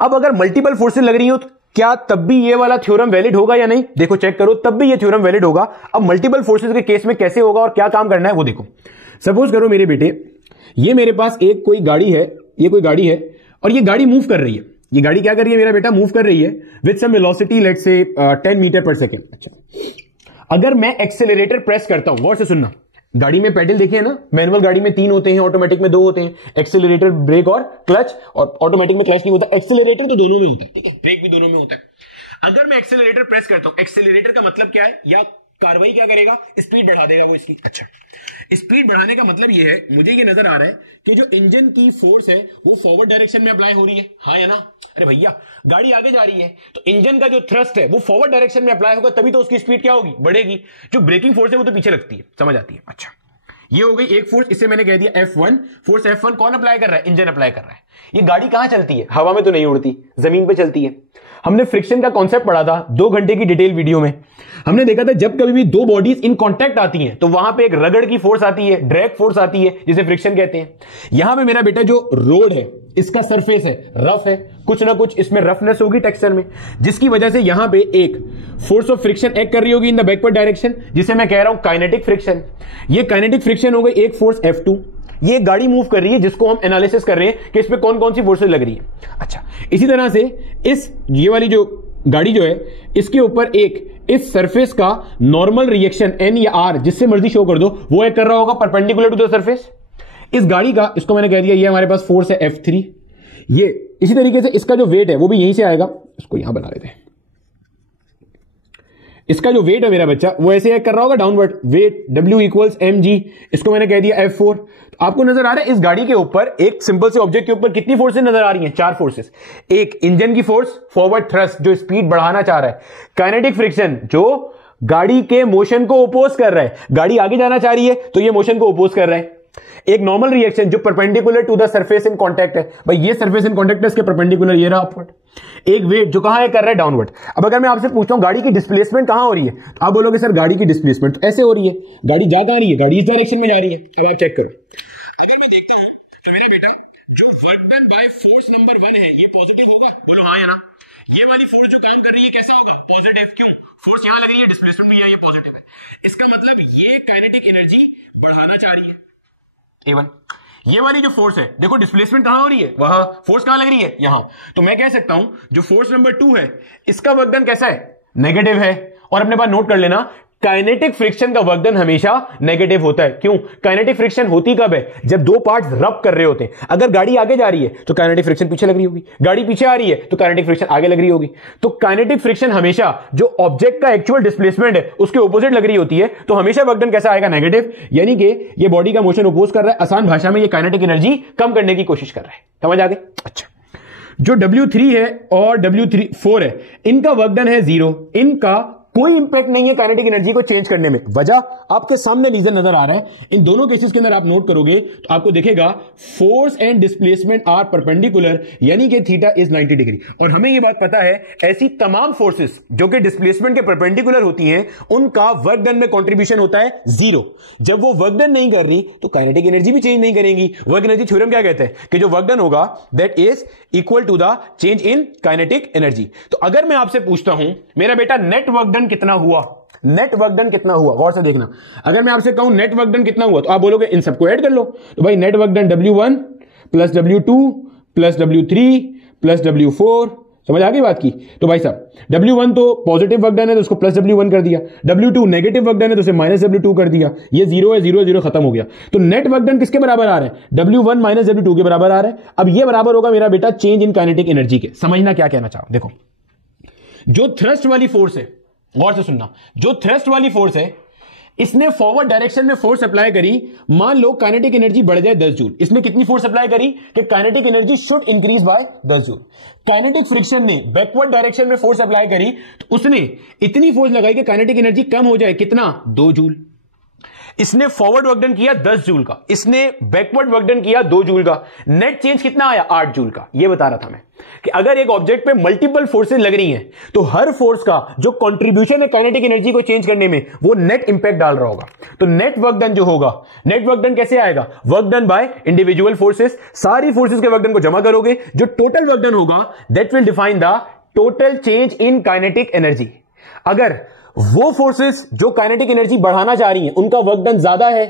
अब अगर मल्टीपल फोर्सेस लग रही हो तो क्या तब भी ये वाला थ्योरम वैलिड होगा या नहीं? देखो चेक करो, तब भी ये थ्योरम वैलिड होगा। अब मल्टीपल फोर्सेस के केस में कैसे होगा और क्या काम करना है वो देखो। सपोज करो मेरे बेटे, ये मेरे पास एक कोई गाड़ी है, ये कोई गाड़ी है और ये गाड़ी मूव कर रही है। ये गाड़ी क्या कर रही है मेरा बेटा, मूव कर रही है with some velocity let's say 10 metre per second. अच्छा, अगर मैं एक्सेलरेटर प्रेस करता हूं, गौर से सुनना, गाड़ी में पेडल देखिए ना, मैनुअल गाड़ी में 3 होते हैं, ऑटोमेटिक में 2 होते हैं, एक्सेलरेटर, ब्रेक और क्लच। और ऑटोमेटिक में क्लच नहीं होता, एक्सेलरेटर तो दोनों में होता है, ठीक है, ब्रेक भी दोनों में होता है। अगर मैं एक्सेलरेटर प्रेस करता हूं, एक्सेलरेटर का मतलब क्या है, या कार्रवाई क्या करेगा, स्पीड बढ़ा देगा वो इसकी। अच्छा, स्पीड बढ़ाने का मतलब ये है, मुझे ये नजर आ रहा है कि जो इंजन की फोर्स है वो फॉरवर्ड डायरेक्शन में अप्लाई हो रही है, हाँ या ना? अरे भैया गाड़ी आगे जा रही है तो इंजन का जो थ्रस्ट है वो फॉरवर्ड डायरेक्शन में अप्लाई होगा, तभी तो उसकी स्पीड क्या होगी, बढ़ेगी। जो ब्रेकिंग फोर्स है वो तो पीछे लगती है, समझ आती है। अच्छा, ये हो गई एक फोर्स, इससे मैंने कह दिया F1। फोर्स F1 कौन अप्लाई कर रहा है, इंजन अप्लाई कर रहा है। ये गाड़ी कहां चलती है, हवा में तो नहीं उड़ती, जमीन पे चलती है। हमने फ्रिक्शन का कॉन्सेप्ट पढ़ा था 2 घंटे की डिटेल वीडियो में। हमने देखा था जब कभी भी दो बॉडीज इन कांटेक्ट आती हैं तो वहां पे एक रगड़ की फोर्स आती है, ड्रैग फोर्स आती है, जिसे फ्रिक्शन कहते हैं। यहां पे मेरा बेटा जो रोड है इसका सरफेस है, रफ है, कुछ ना कुछ इसमें रफनेस होगी टेक्सचर में, जिसकी वजह से यहां पे एक फोर्स ऑफ फ्रिक्शन एक्ट कर रही होगी इन द बैकवर्ड डायरेक्शन, जिसे मैं कह रहा हूं काइनेटिक फ्रिक्शन। ये काइनेटिक फ्रिक्शन हो गई एक फोर्स F2। ये गाड़ी मूव कर रही है जिसको हम एनालिसिस कर रहे हैं कि इस पे कौन कौन सी फोर्सेस लग रही है। अच्छा, इसी तरह से ये वाली जो गाड़ी जो है इसके ऊपर एक इस सरफेस का नॉर्मल रिएक्शन N या R, जिससे मर्जी शो कर दो, वो एक कर रहा होगा परपेंडिकुलर टू द सरफेस। इस गाड़ी का, इसको मैंने कह दिया ये हमारे पास फोर्स है F3। ये इसी तरीके से इसका जो वेट है वो भी यहीं से आएगा, इसको यहां बना लेते हैं। इसका जो वेट है मेरा बच्चा वो ऐसे कर रहा होगा downward, weight W equals mg, इसको मैंने कह दिया F4। आपको नजर आ रहा है इस गाड़ी के ऊपर एक सिंपल से ऑब्जेक्ट के ऊपर कितनी फोर्सेस नजर आ रही हैं, 4 फोर्सेस। एक इंजन की फोर्स, फॉरवर्ड थ्रस्ट जो स्पीड बढ़ाना चाह रहा है, काइनेटिक फ्रिक्शन जो गाड़ी के मोशन को ओपोज कर रहा है, गाड़ी आगे जाना चाह रही है तो ये मोशन को ओपोज कर रहा है। एक नॉर्मल रिएक्शन जो perpendicular to the surface in contact है, भाई ये सरफेस इन कांटेक्ट है, इसके परपेंडिकुलर ये रहा अपवर्ड। एक वेट जो कहां है, कर रहा है डाउनवर्ड। अब अगर मैं आपसे पूछता हूं गाड़ी की डिस्प्लेसमेंट कहां हो रही है, तो आप बोलोगे सर गाड़ी की डिस्प्लेसमेंट तो ऐसे हो रही है, गाड़ी जा कहां रही है, गाड़ी इस डायरेक्शन में जा रही है। अब आप चेक करो, अगर मैं देखता हूं तो मेरा बेटा जो work done by force number 1 है ये पॉजिटिव होगा, बोलो हाँ या ना? ये वाली फोर्स जो काम कर रही है कैसा होगा, पॉजिटिव। क्यों, फोर्स यहां लग रही है, डिस्प्लेसमेंट भी यहां पॉजिटिव है। इसका मतलब ये काइनेटिक एनर्जी बढ़ाना चाह रही है A1। ये वाली जो फोर्स है देखो डिस्प्लेसमेंट कहां हो रही है, वहां, फोर्स कहां लग रही है, यहां। तो मैं कह सकता हूं जो फोर्स नंबर 2 है इसका वर्क डन कैसा है, नेगेटिव है। और अपने पास नोट कर लेना काइनेटिक फ्रिक्शन का वर्क डन हमेशा नेगेटिव होता है। क्यों, काइनेटिक फ्रिक्शन होती कब है, जब दो पार्ट्स रब कर रहे होते हैं। अगर गाड़ी आगे जा रही है तो काइनेटिक फ्रिक्शन पीछे लग रही होगी, गाड़ी पीछे आ रही है तो काइनेटिक फ्रिक्शन आगे लग रही होगी। तो काइनेटिक फ्रिक्शन हमेशा जो ऑब्जेक्ट का एक्चुअल डिस्प्लेसमेंट है उसके ऑपोजिट लग रही होती है, तो हमेशा वर्क डन कैसा आएगा, नेगेटिव। यानी कि ये बॉडी का मोशन अपोज कर रहा है, आसान भाषा में ये काइनेटिक एनर्जी कम करने की कोशिश कर रहा है। समझ आ गई? अच्छा, जो W3 है और W4 है इनका वर्क डन है 0, इनका कोई इंपैक्ट नहीं है काइनेटिक एनर्जी को चेंज करने में। वजह आपके सामने रीजन नजर आ रहा है। इन दोनों केसेस के अंदर आप नोट करोगे तो आपको दिखेगा force and displacement are perpendicular, यानी कि थीटा इज 90 डिग्री। और हमें यह बात पता है ऐसी तमाम फोर्सेस जो कि डिस्प्लेसमेंट के परपेंडिकुलर होती हैं उनका वर्क डन में कंट्रीब्यूशन होता है 0। जब वो वर्क डन नहीं कर रही तो काइनेटिक एनर्जी भी चेंज नहीं करेंगी। वर्क एनर्जी थ्योरम क्या कहता है कि जो वर्क डन होगा that is equal to the change in kinetic energy. तो अगर मैं आपसे पूछता हूं मेरा बेटा नेट वर्क डन कितना हुआ, नेट वर्क डन कितना हुआ, गौर से देखना। अगर मैं आपसे कहूं नेट वर्क डन कितना हुआ तो आप बोलोगे इन सबको ऐड कर लो। तो भाई net work done W1 plus W2 plus W3 plus W4, समझ आ गई बात की? तो भाई साहब W1 तो पॉजिटिव वर्क डन है तो उसको प्लस W1 कर दिया, W2 नेगेटिव वर्क डन है तो उसे माइनस W2 कर दिया, ये 0 है, 0 0 खत्म हो गया। तो नेट वर्क डन किसके बराबर आ रहा है, W1 माइनस W2 के बराबर आ रहा है। अब ये बराबर होगा मेरा बेटा चेंज इन काइनेटिक एनर्जी के। समझना क्या कहना चाहो, देखो जो थ्रस्ट वाली फोर्स है, गौर से सुनना, जो थ्रस्ट वाली फोर्स है इसने फॉरवर्ड डायरेक्शन में फोर्स अप्लाई करी। मान लो काइनेटिक एनर्जी बढ़ जाए 10 जूल, इसने कितनी फोर्स अप्लाई करी कि kinetic energy should increase by 10 joule. Kinetic friction ने बैकवर्ड डायरेक्शन में फोर्स अप्लाई करी तो उसने इतनी फोर्स लगाई कि काइनेटिक एनर्जी कम हो जाए, कितना, 2 जूल। इसने फॉरवर्ड वर्क डन किया 10 जूल का, इसने बैकवर्ड वर्क डन किया 2 जूल का, नेट चेंज कितना आया, 8 जूल का। यह बता रहा था मैं कि अगर एक ऑब्जेक्ट पे मल्टीपल फोर्सेस लग रही हैं तो हर फोर्स का जो कंट्रीब्यूशन है काइनेटिक एनर्जी को चेंज करने में वो नेट इंपैक्ट डाल रहा होगा। तो नेट वर्क डन जो होगा, नेट वर्क डन कैसे आएगा, work done by individual forces. सारी फोर्सेस के वर्क डन को जमा करोगे, जो टोटल वर्क डन होगा that will define the total change in kinetic energy. अगर वो फोर्सेस जो काइनेटिक एनर्जी बढ़ाना चाह रही हैं उनका वर्क डन ज्यादा है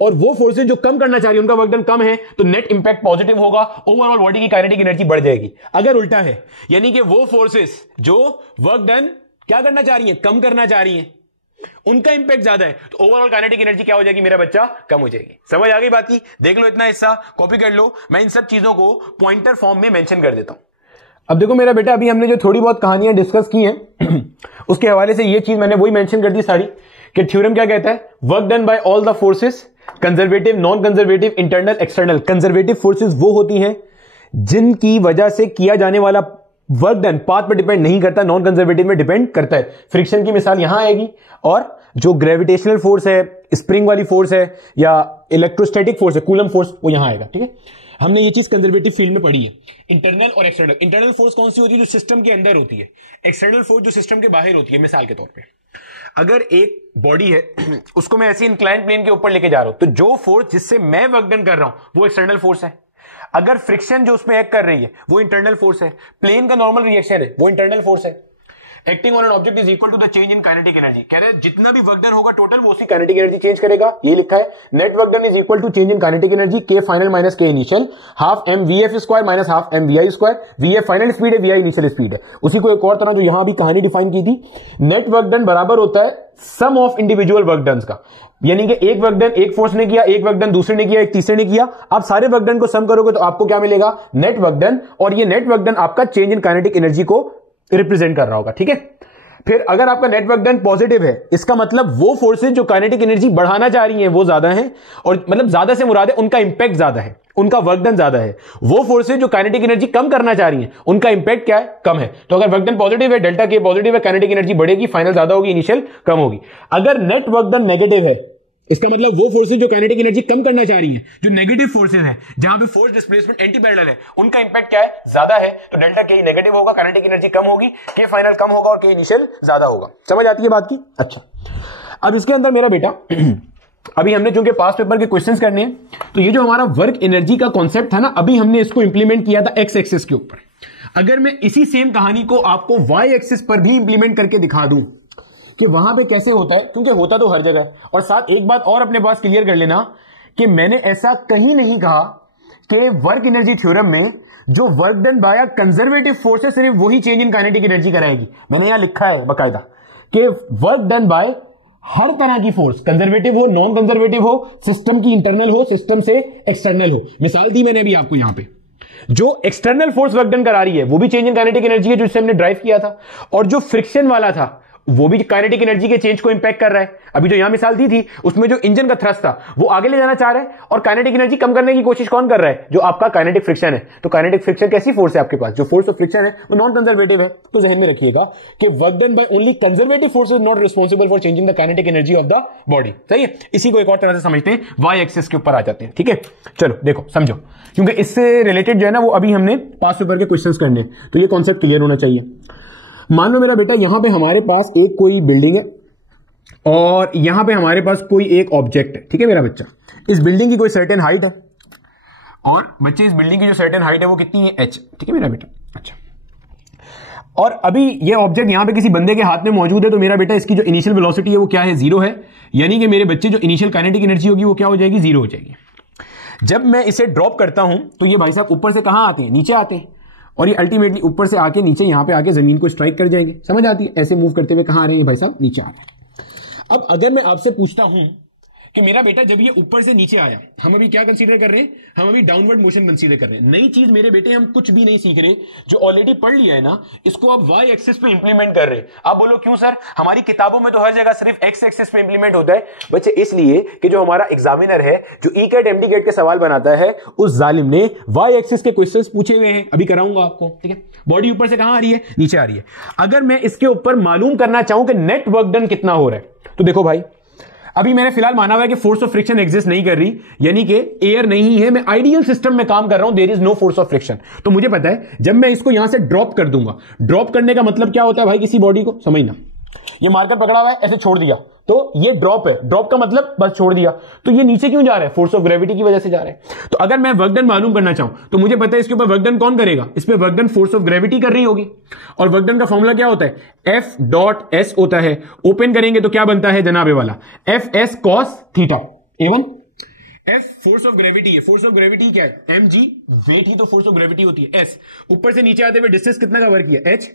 और वो फोर्सेस जो कम करना चाह रही है उनका वर्क डन कम है, तो नेट इंपैक्ट पॉजिटिव होगा, ओवरऑल बॉडी की काइनेटिक एनर्जी बढ़ जाएगी। अगर उल्टा है, यानी कि वो फोर्सेस जो वर्क डन क्या करना चाह रही हैं, कम करना चाह रही हैं, उनका इंपैक्ट ज्यादा है, तो ओवरऑल काइनेटिक एनर्जी क्या हो जाएगी मेरा बच्चा, कम हो जाएगी। समझ आ गई बात की? देख लो, इतना हिस्सा कॉपी कर लो, मैं इन सब चीजों को पॉइंटर फॉर्म में मेंशन कर देता हूं। अब देखो मेरा बेटा, अभी हमने जो थोड़ी बहुत कहानियां डिस्कस की हैं उसके हवाले से ये चीज मैंने वही मेंशन कर दी सारी कि थ्योरम क्या कहता है, work done by all the forces, conservative, non conservative, internal, external. Conservative forces वो होती हैं जिनकी वजह से किया जाने वाला वर्क डन पाथ पर डिपेंड नहीं करता, नॉन कंजर्वेटिव में डिपेंड करता है। फ्रिक्शन की मिसाल यहां आएगी, और जो ग्रेविटेशनल फोर्स है, स्प्रिंग वाली फोर्स है, या इलेक्ट्रोस्टैटिक फोर्स है, कूलम फोर्स, वो यहां आएगा। ठीक है, हमने ये चीज कंजर्वेटिव फील्ड में पढ़ी है। इंटरनल और एक्सटर्नल। इंटरनल फोर्स कौन सी होती है, जो सिस्टम के अंदर होती है। एक्सटर्नल फोर्स जो सिस्टम के बाहर होती है। मिसाल के तौर पे अगर एक बॉडी है, उसको मैं ऐसे इंक्लाइन प्लेन के ऊपर लेके जा रहा हूं, तो जो फोर्स जिससे मैं वर्क डन कर रहा हूं वो एक्सटर्नल फोर्स है। अगर फ्रिक्शन जो उसमें एक्ट कर रही है वो इंटरनल फोर्स है। प्लेन का नॉर्मल रिएक्शन है वो इंटरनल फोर्स है। Acting on an object is equal to the change in kinetic energy. कह रहे हैं जितना भी वर्क डन होगा टोटल वो उसी काइनेटिक एनर्जी चेंज करेगा। ये लिखा है, net work done is equal to change in kinetic energy K final minus K initial, half m v f square minus half m v i square. V f final speed है, v i initial speed है। उसी को एक और तरह जो यहां भी कहानी डिफाइन की थी, नेट वर्क डन बराबर होता है सम ऑफ इंडिविजुअल वर्क डन का। यानी कि एक वर्क डन एक फोर्स ने किया, एक वर्क डन दूसरे ने किया, एक तीसरे ने किया। आप सारे वर्क डन को सम करोगे तो आपको क्या मिलेगा, नेट वर्क डन। और ये नेट वर्क डन आपका चेंज इन काइनेटिक एनर्जी को रिप्रेजेंट कर रहा होगा। ठीक है, फिर अगर आपका नेट वर्क डन पॉजिटिव है, इसका मतलब वो फोर्सेज जो काइनेटिक एनर्जी बढ़ाना चाह रही हैं वो ज्यादा है, और मतलब ज्यादा से मुराद है उनका इंपैक्ट ज्यादा है, उनका वर्क डन ज्यादा है। वो फोर्सेज जो काइनेटिक एनर्जी कम करना चाह रही हैं उनका इंपैक्ट क्या है, कम है। तो अगर वर्क डन पॉजिटिव है, डेल्टा के पॉजिटिव है, काइनेटिक एनर्जी बढ़ेगी, फाइनल ज्यादा होगी, इनिशियल कम होगी। अगर नेट वर्क डन नेगेटिव है, इसका मतलब वो फोर्सेज जो काइनेटिक एनर्जी कम करना चाह रही हैं, जो नेगेटिव फोर्सेज हैं, जहां पे फोर्स डिस्प्लेसमेंट एंटी पैरेलल है, उनका इंपैक्ट क्या है, ज्यादा है। तो डेल्टा के नेगेटिव होगा, काइनेटिक एनर्जी कम होगी, के फाइनल कम होगा और के इनिशियल ज्यादा होगा। समझ आती है बात की? अच्छा, अब इसके अंदर मेरा बेटा अभी हमने चूंकि पास पेपर के क्वेश्चंस करने हैं, तो ये जो हमारा वर्क एनर्जी का कॉन्सेप्ट था ना, अभी हमने इसको इंप्लीमेंट किया था एक्स एक्सिस के ऊपर। अगर मैं इसी सेम कहानी को आपको वाई एक्सिस पर भी इंप्लीमेंट करके दिखा दूं कि वहां पे कैसे होता है, क्योंकि होता तो हर जगह है। और साथ एक बात और अपने पास क्लियर कर लेना कि मैंने ऐसा कहीं नहीं कहा कि वर्क एनर्जी थ्योरम में जो work done by conservative force है सिर्फ वही चेंज इन काइनेटिक एनर्जी कराएगी। मैंने यहां लिखा है बकायदा कि वर्क डन बाय हर तरह की फोर्स, कंजर्वेटिव हो, नॉन कंजर्वेटिव हो, सिस्टम की इंटरनल हो, सिस्टम से एक्सटर्नल हो। मिसाल दी मैंने अभी आपको यहां पे, जो एक्सटर्नल फोर्स वर्क डन करा रही है वो भी चेंज इन काइनेटिक एनर्जी है, जिससे हमने ड्राइव किया था। और जो फ्रिक्शन वाला था वो भी काइनेटिक एनर्जी के चेंज को इंपैक्ट कर रहा है। अभी जो यहां मिसाल दी थी उसमें जो इंजन का थ्रस्ट था वो आगे ले जाना चाह रहा है, और काइनेटिक एनर्जी कम करने की कोशिश कौन कर रहा है, जो आपका काइनेटिक फ्रिक्शन है। तो काइनेटिक फ्रिक्शन कैसी फोर्स है आपके पास, जो फोर्स ऑफ फ्रिक्शन है वो नॉन कंजर्वेटिव है। तो जहन में रखिएगा कि work done by only conservative force is not responsible for changing the kinetic energy of the body. सही है, इसी को एक और तरह से समझते हैं, वाई एक्सिस के ऊपर आ जाते हैं। ठीक है, चलो देखो समझो, क्योंकि इससे रिलेटेड जो है ना वो अभी हमने पास पेपर के क्वेश्चंस करने हैं, तो ये कॉन्सेप्ट क्लियर होना चाहिए। मान लो मेरा बेटा यहां पे हमारे पास एक कोई बिल्डिंग है और यहां पे हमारे पास कोई एक ऑब्जेक्ट है। ठीक है मेरा बच्चा, इस बिल्डिंग की कोई सर्टेन हाइट है, और बच्चे इस बिल्डिंग की जो सर्टेन हाइट है वो कितनी है, h। ठीक है मेरा बेटा, अच्छा। और अभी ये ऑब्जेक्ट यहां पे किसी बंदे के हाथ में मौजूद है, तो मेरा बेटा इसकी जो इनिशियल वेलोसिटी है वो क्या है, 0 है। यानी कि मेरे बच्चे जो इनिशियल काइनेटिक एनर्जी होगी वो क्या हो जाएगी, 0 हो जाएगी। जब मैं इसे ड्रॉप करता हूं तो ये भाई साहब ऊपर से कहां आते हैं, नीचे आते हैं, और ये अल्टीमेटली ऊपर से आके नीचे यहां पे आके जमीन को स्ट्राइक कर जाएंगे। समझ आती है? ऐसे मूव करते हुए कहां आ रहे हैं भाई साहब, नीचे आ रहे हैं। अब अगर मैं आपसे पूछता हूं कि मेरा बेटा जब ये ऊपर से नीचे आया, हम अभी क्या कंसीडर कर रहे हैं, हम अभी डाउनवर्ड मोशन कंसीडर कर रहे हैं। नई चीज मेरे बेटे हम कुछ भी नहीं सीख रहे, जो ऑलरेडी पढ़ लिया है ना, इसको अब वाई एक्सिस पे इंप्लीमेंट कर रहे हैं। आप बोलो क्यों सर, हमारी किताबों में तो हर जगह सिर्फ एक्स एक्सिस पे इंप्लीमेंट होता है। बच्चे इसलिए कि जो हमारा एग्जामिनर है, जो ई कैट एमडी कैट के सवाल बनाता है, उस जालिम ने वाई एक्सिस के क्वेश्चंस पूछे हुए हैं। अभी कराऊंगा आपको। ठीक है, बॉडी ऊपर से कहां आ रही है, नीचे आ रही है। अगर मैं इसके ऊपर मालूम करना चाहूं कि नेट वर्क डन कितना हो रहा है, तो देखो भाई अभी मैंने फिलहाल माना हुआ है कि फोर्स ऑफ फ्रिक्शन एग्जिस्ट नहीं कर रही, यानी कि एयर नहीं है, मैं आइडियल सिस्टम में काम कर रहा हूं, there is no force of friction. तो मुझे पता है जब मैं इसको यहां से ड्रॉप कर दूंगा, ड्रॉप करने का मतलब क्या होता है भाई, किसी बॉडी को समझना, ये मार्कर पकड़ा हुआ है, ऐसे छोड़ दिया तो ये ड्रॉप है, ड्रॉप का मतलब बस छोड़ दिया, तो ये नीचे क्यों जा रहा है, फोर्स ऑफ ग्रेविटी की वजह से जा रहा है। तो अगर मैं वर्क डन मालूम करना चाहूं तो मुझे पता है इसके ऊपर वर्क डन कौन करेगा, इस पे work done force of gravity कर रही होगी। और वर्क डन का फॉर्मूला क्या होता है, एफ डॉट एस होता है। ओपन करेंगे तो क्या बनता है जनाबे वाला, F s cos theta even F force of gravity है। फोर्स ऑफ ग्रेविटी क्या है, एम जी, वेट ही तो फोर्स ऑफ ग्रेविटी होती है। एस ऊपर से नीचे आते हुए डिस्टेंस कितना कवर किया, एच।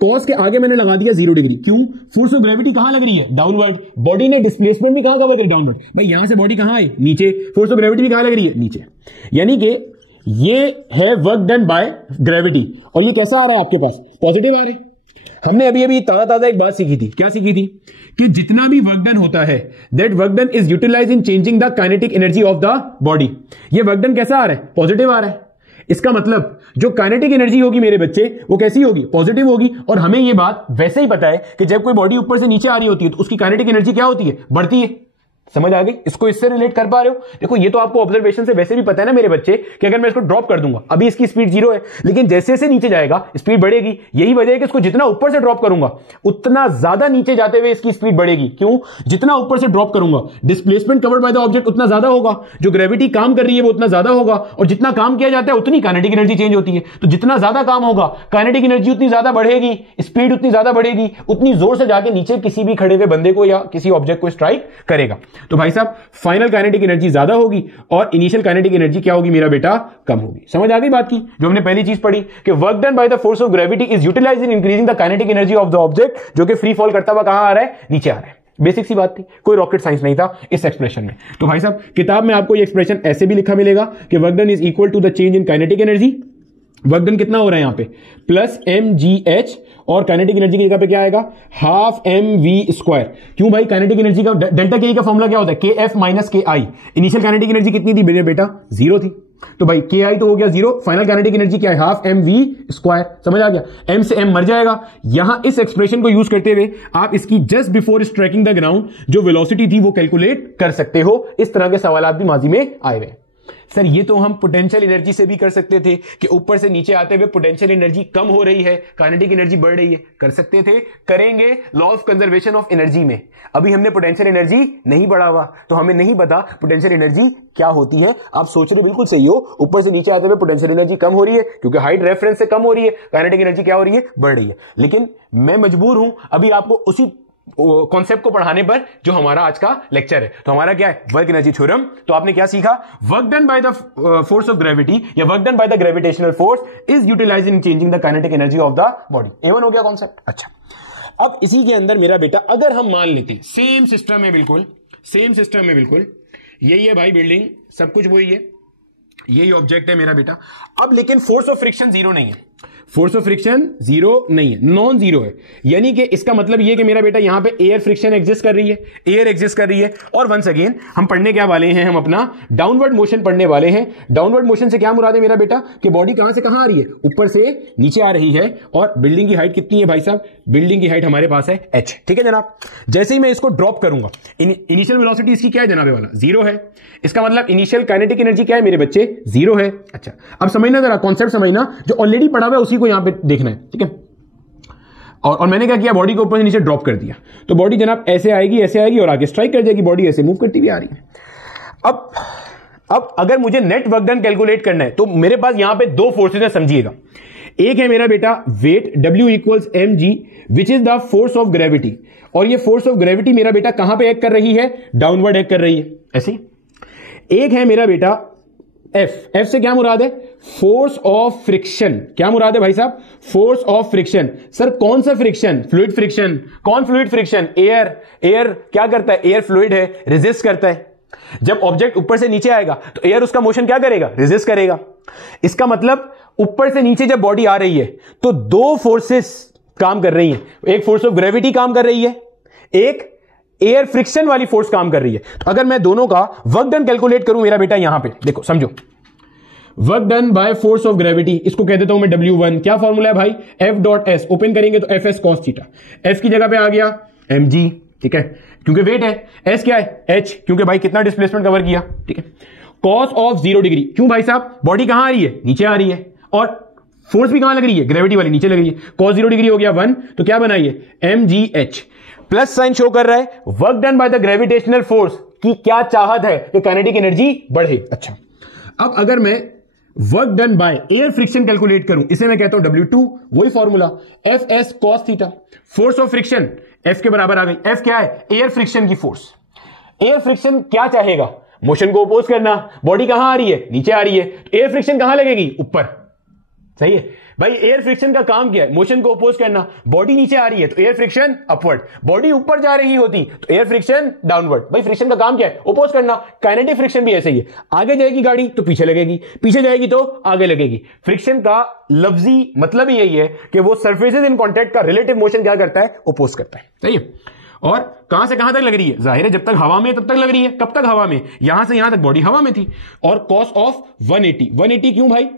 कॉस के आगे मैंने लगा दिया 0 डिग्री, क्यों, फोर्स ऑफ ग्रेविटी कहां लग रही है, डाउनवर्ड। बॉडी ने डिस्प्लेसमेंट भी कहां कवर करी, डाउनवर्ड। भाई यहां से बॉडी कहां आई, नीचे, फोर्स ऑफ ग्रेविटी भी कहां लग रही है, नीचे। यानी कि ये है वर्क डन बाय ग्रेविटी, और ये कैसा आ रहा है आपके पास, पॉजिटिव आ रहा है। हमने अभी अभी ताजा एक बात सीखी थी। क्या सीखी थी? कि जितना भी वर्क डन होता है, that work done is utilize in changing the kinetic energy of the body. ये वर्क डन कैसा आ रहा है? पॉजिटिव आ रहा है। इसका मतलब जो काइनेटिक एनर्जी होगी मेरे बच्चे, वो कैसी होगी? पॉजिटिव होगी। और हमें ये बात वैसे ही पता है कि जब कोई बॉडी ऊपर से नीचे आ रही होती है तो उसकी काइनेटिक एनर्जी क्या होती है? बढ़ती है। समझ आ गई? इसको इससे रिलेट कर पा रहे हो? देखो, ये तो आपको ऑब्जर्वेशन से वैसे भी पता है ना मेरे बच्चे, कि अगर मैं इसको ड्रॉप कर दूंगा, अभी इसकी स्पीड 0 है, लेकिन जैसे जैसे नीचे जाएगा स्पीड बढ़ेगी। यही वजह है कि इसको जितना ऊपर से ड्रॉप करूंगा उतना ज्यादा नीचे जाते हुए इसकी स्पीड बढ़ेगी। क्यों? जितना ऊपर से ड्रॉप करूंगा, displacement covered by the object उतना ज्यादा होगा, जो ग्रेविटी काम कर रही है वो उतना ज्यादा होगा, और जितना काम किया जाता है उतनी काइनेटिक एनर्जी चेंज होती है। तो जितना ज्यादा काम होगा, काइनेटिक एनर्जी उतनी ज्यादा बढ़ेगी, स्पीड उतनी ज्यादा बढ़ेगी, उतनी जोर से जाके नीचे किसी भी खड़े हुए बंदे को या किसी ऑब्जेक्ट को स्ट्राइक करेगा। तो भाई साहब, फाइनल काइनेटिक एनर्जी ज्यादा होगी और इनिशियल काइनेटिक एनर्जी क्या होगी मेरा बेटा? कम होगी। समझ आ गई बात की? जो हमने पहली चीज पढ़ी कि work done by the force of gravity is utilised in increasing the kinetic energy of the object, जो कि फ्री फॉल करता हुआ कहां आ रहा है? नीचे आ रहा है। बेसिक सी बात थी, कोई रॉकेट साइंस नहीं था इस एक्सप्रेशन में। तो भाई साहब, किताब में आपको ये एक्सप्रेशन ऐसे भी लिखा मिलेगा कि work done is equal to the change in kinetic energy. Work done कितना हो रहा है यहां पे? प्लस mgh, और काइनेटिक एनर्जी की जगह पे क्या आएगा? Half mv²। क्यों भाई? काइनेटिक एनर्जी का डेल्टा के का फॉर्मूला क्या होता है? kf minus ki। Initial kinetic energy कितनी थी मेरे बेटा? 0 थी। तो भाई ki तो हो गया 0, फाइनल काइनेटिक एनर्जी क्या है? Half mv²। समझ आ गया? m से m मर जाएगा। यहां इस एक्सप्रेशन को यूज करते हुए आप इसकी just before striking the ground जो वेलोसिटी थी वो कैलकुलेट कर सकते हो। इस तरह के सवाल भी माजी में आए हुए। सर, ये तो हम पोटेंशियल एनर्जी से भी कर सकते थे कि ऊपर से नीचे आते हुए पोटेंशियल एनर्जी कम हो रही है, काइनेटिक एनर्जी बढ़ रही है। कर सकते थे, करेंगे law of conservation of energy में। अभी हमने पोटेंशियल एनर्जी नहीं बढ़ा हुआ, तो हमें नहीं पता पोटेंशियल एनर्जी क्या होती है। आप सोच रहे बिल्कुल सही हो, ऊपर से नीचे आते हुए पोटेंशियल एनर्जी कम हो रही है क्योंकि हाइट रेफरेंस से कम हो रही है, काइनेटिक एनर्जी क्या हो रही है? बढ़ रही है। लेकिन मैं मजबूर हूं अभी आपको उसी कॉन्सेप्ट को पढ़ाने पर जो हमारा आज का लेक्चर है। तो हमारा क्या है? Work energy theorem. तो आपने क्या सीखा? Work done by the force of gravity या work done by the gravitational force is utilised in changing the kinetic energy of the body. A1 हो गया कॉन्सेप्ट। अच्छा, अब इसी के अंदर मेरा बेटा, अगर हम मान लेते सेम सिस्टम है, बिल्कुल सेम सिस्टम है, बिल्कुल यही है भाई, बिल्डिंग सब कुछ वही है, यही ऑब्जेक्ट है मेरा बेटा। अब लेकिन फोर्स ऑफ फ्रिक्शन 0 नहीं है। फोर्स ऑफ फ्रिक्शन 0 नहीं है, नॉन जीरो है। यानी कि इसका मतलब यह कि मेरा बेटा यहां पे एयर फ्रिक्शन एग्जिस्ट कर रही है, एयर एग्जिस्ट कर रही है। और वंस अगेन हम पढ़ने क्या वाले हैं? हम अपना डाउनवर्ड मोशन पढ़ने वाले हैं। डाउनवर्ड मोशन से क्या मुराद है मेरा बेटा? कि बॉडी कहां से कहां आ रही है? ऊपर से नीचे आ रही है। और बिल्डिंग की हाइट कितनी है भाई साहब? बिल्डिंग की हाइट हमारे पास है h। ठीक है जनाब। जैसे ही मैं इसको ड्रॉप करूंगा, इनिशियल वेलोसिटी इसकी क्या है जनाबे वाला? 0 है। इसका मतलब इनिशियल काइनेटिक एनर्जी क्या है मेरे बच्चे? 0 है। अच्छा, अब समझना जरा, कॉन्सेप्ट समझना, जो ऑलरेडी पढ़ा हुआ है उसी को यहां पे देखना है। ठीक है। और मैंने क्या किया? बॉडी को ऊपर से नीचे ड्रॉप कर दिया। तो बॉडी जनाब ऐसे आएगी और आगे स्ट्राइक कर जाएगी। बॉडी ऐसे मूव करती हुई आ रही है। अब अगर मुझे नेट वर्क डन कैलकुलेट करना है तो मेरे पास यहां पे दो फोर्सेज है, समझिएगा। एक है मेरा बेटा weight, W equals mg, which is the force of gravity. और ये फोर्स ऑफ ग्रेविटी मेरा बेटा कहां पे एक्ट कर रही है? डाउनवर्ड एक्ट कर रही है, ऐसे। एक है मेरा बेटा F से क्या मुराद है? Force of friction. क्या मुराद है भाई साहब? Force of friction. सर कौन सा फ्रिक्शन? Fluid friction. कौन फ्लूइड फ्रिक्शन? एयर। एयर क्या करता है? एयर फ्लूइड है, रेजिस्ट करता है। जब ऑब्जेक्ट ऊपर से नीचे आएगा तो एयर उसका मोशन क्या करेगा? रेजिस्ट करेगा। इसका मतलब ऊपर से नीचे जब बॉडी आ रही है तो दो फोर्सेस काम कर रही हैं। एक फोर्स ऑफ ग्रेविटी काम कर रही है, एक एयर फ्रिक्शन वाली फोर्स काम कर रही है। तो अगर मैं दोनों का वर्क डन कैलकुलेट करूं मेरा बेटा, यहां पे देखो, समझो, work done by force of gravity, इसको कह देता हूं मैं W1। क्या फॉर्मूला है भाई? F.S। ओपन करेंगे तो FS cos थीटा। F की जगह पे आ गया mg, ठीक है, क्योंकि वेट है। S क्या है? h, क्योंकि भाई कितना डिस्प्लेसमेंट कवर किया, ठीक है। cos ऑफ 0 डिग्री, क्यों भाई साहब? बॉडी कहां आ रही है? नीचे आ रही है, और फोर्स भी कहां लग रही है? ग्रेविटी वाली नीचे लग रही है। cos 0 डिग्री हो गया 1, तो क्या बनाइए? mgh। प्लस साइन शो कर रहा है work done by the gravitational force की क्या चाहत है कि काइनेटिक एनर्जी बढ़े। अच्छा, अब अगर मैं work done by air friction calculate करूं, इसे मैं कहता हूं W2, वही formula FS cos theta. Force of friction F के बराबर आ गई। F क्या है? एयर फ्रिक्शन की फोर्स। एयर फ्रिक्शन क्या चाहेगा? मोशन को अपोज करना। बॉडी कहां आ रही है? नीचे आ रही है। तो एयर फ्रिक्शन कहां लगेगी? ऊपर, सही है। भाई एयर फ्रिक्शन का काम क्या है? मोशन को अपोज करना। बॉडी नीचे आ रही है तो एयर फ्रिक्शन अपवर्ड, बॉडी ऊपर जा रही होती तो एयर फ्रिक्शन डाउनवर्ड। भाई फ्रिक्शन का काम क्या है? अपोज करना। काइनेटिक फ्रिक्शन भी ऐसे ही है, आगे जाएगी गाड़ी तो पीछे लगेगी, पीछे जाएगी तो आगे लगेगी। फ्रिक्शन का लफ्जी मतलब ही यही है कि वो सरफेसेस इन कॉन्टैक्ट का रिलेटिव मोशन क्या करता है? अपोज करता है। सही है। और कहां से कहां तक लग रही है? जाहिर है जब तक हवा में तब तक लग रही है। कब तक हवा में? यहां से यहां तक बॉडी हवा में थी। और कॉस ऑफ 180, 180 क्यों भाई?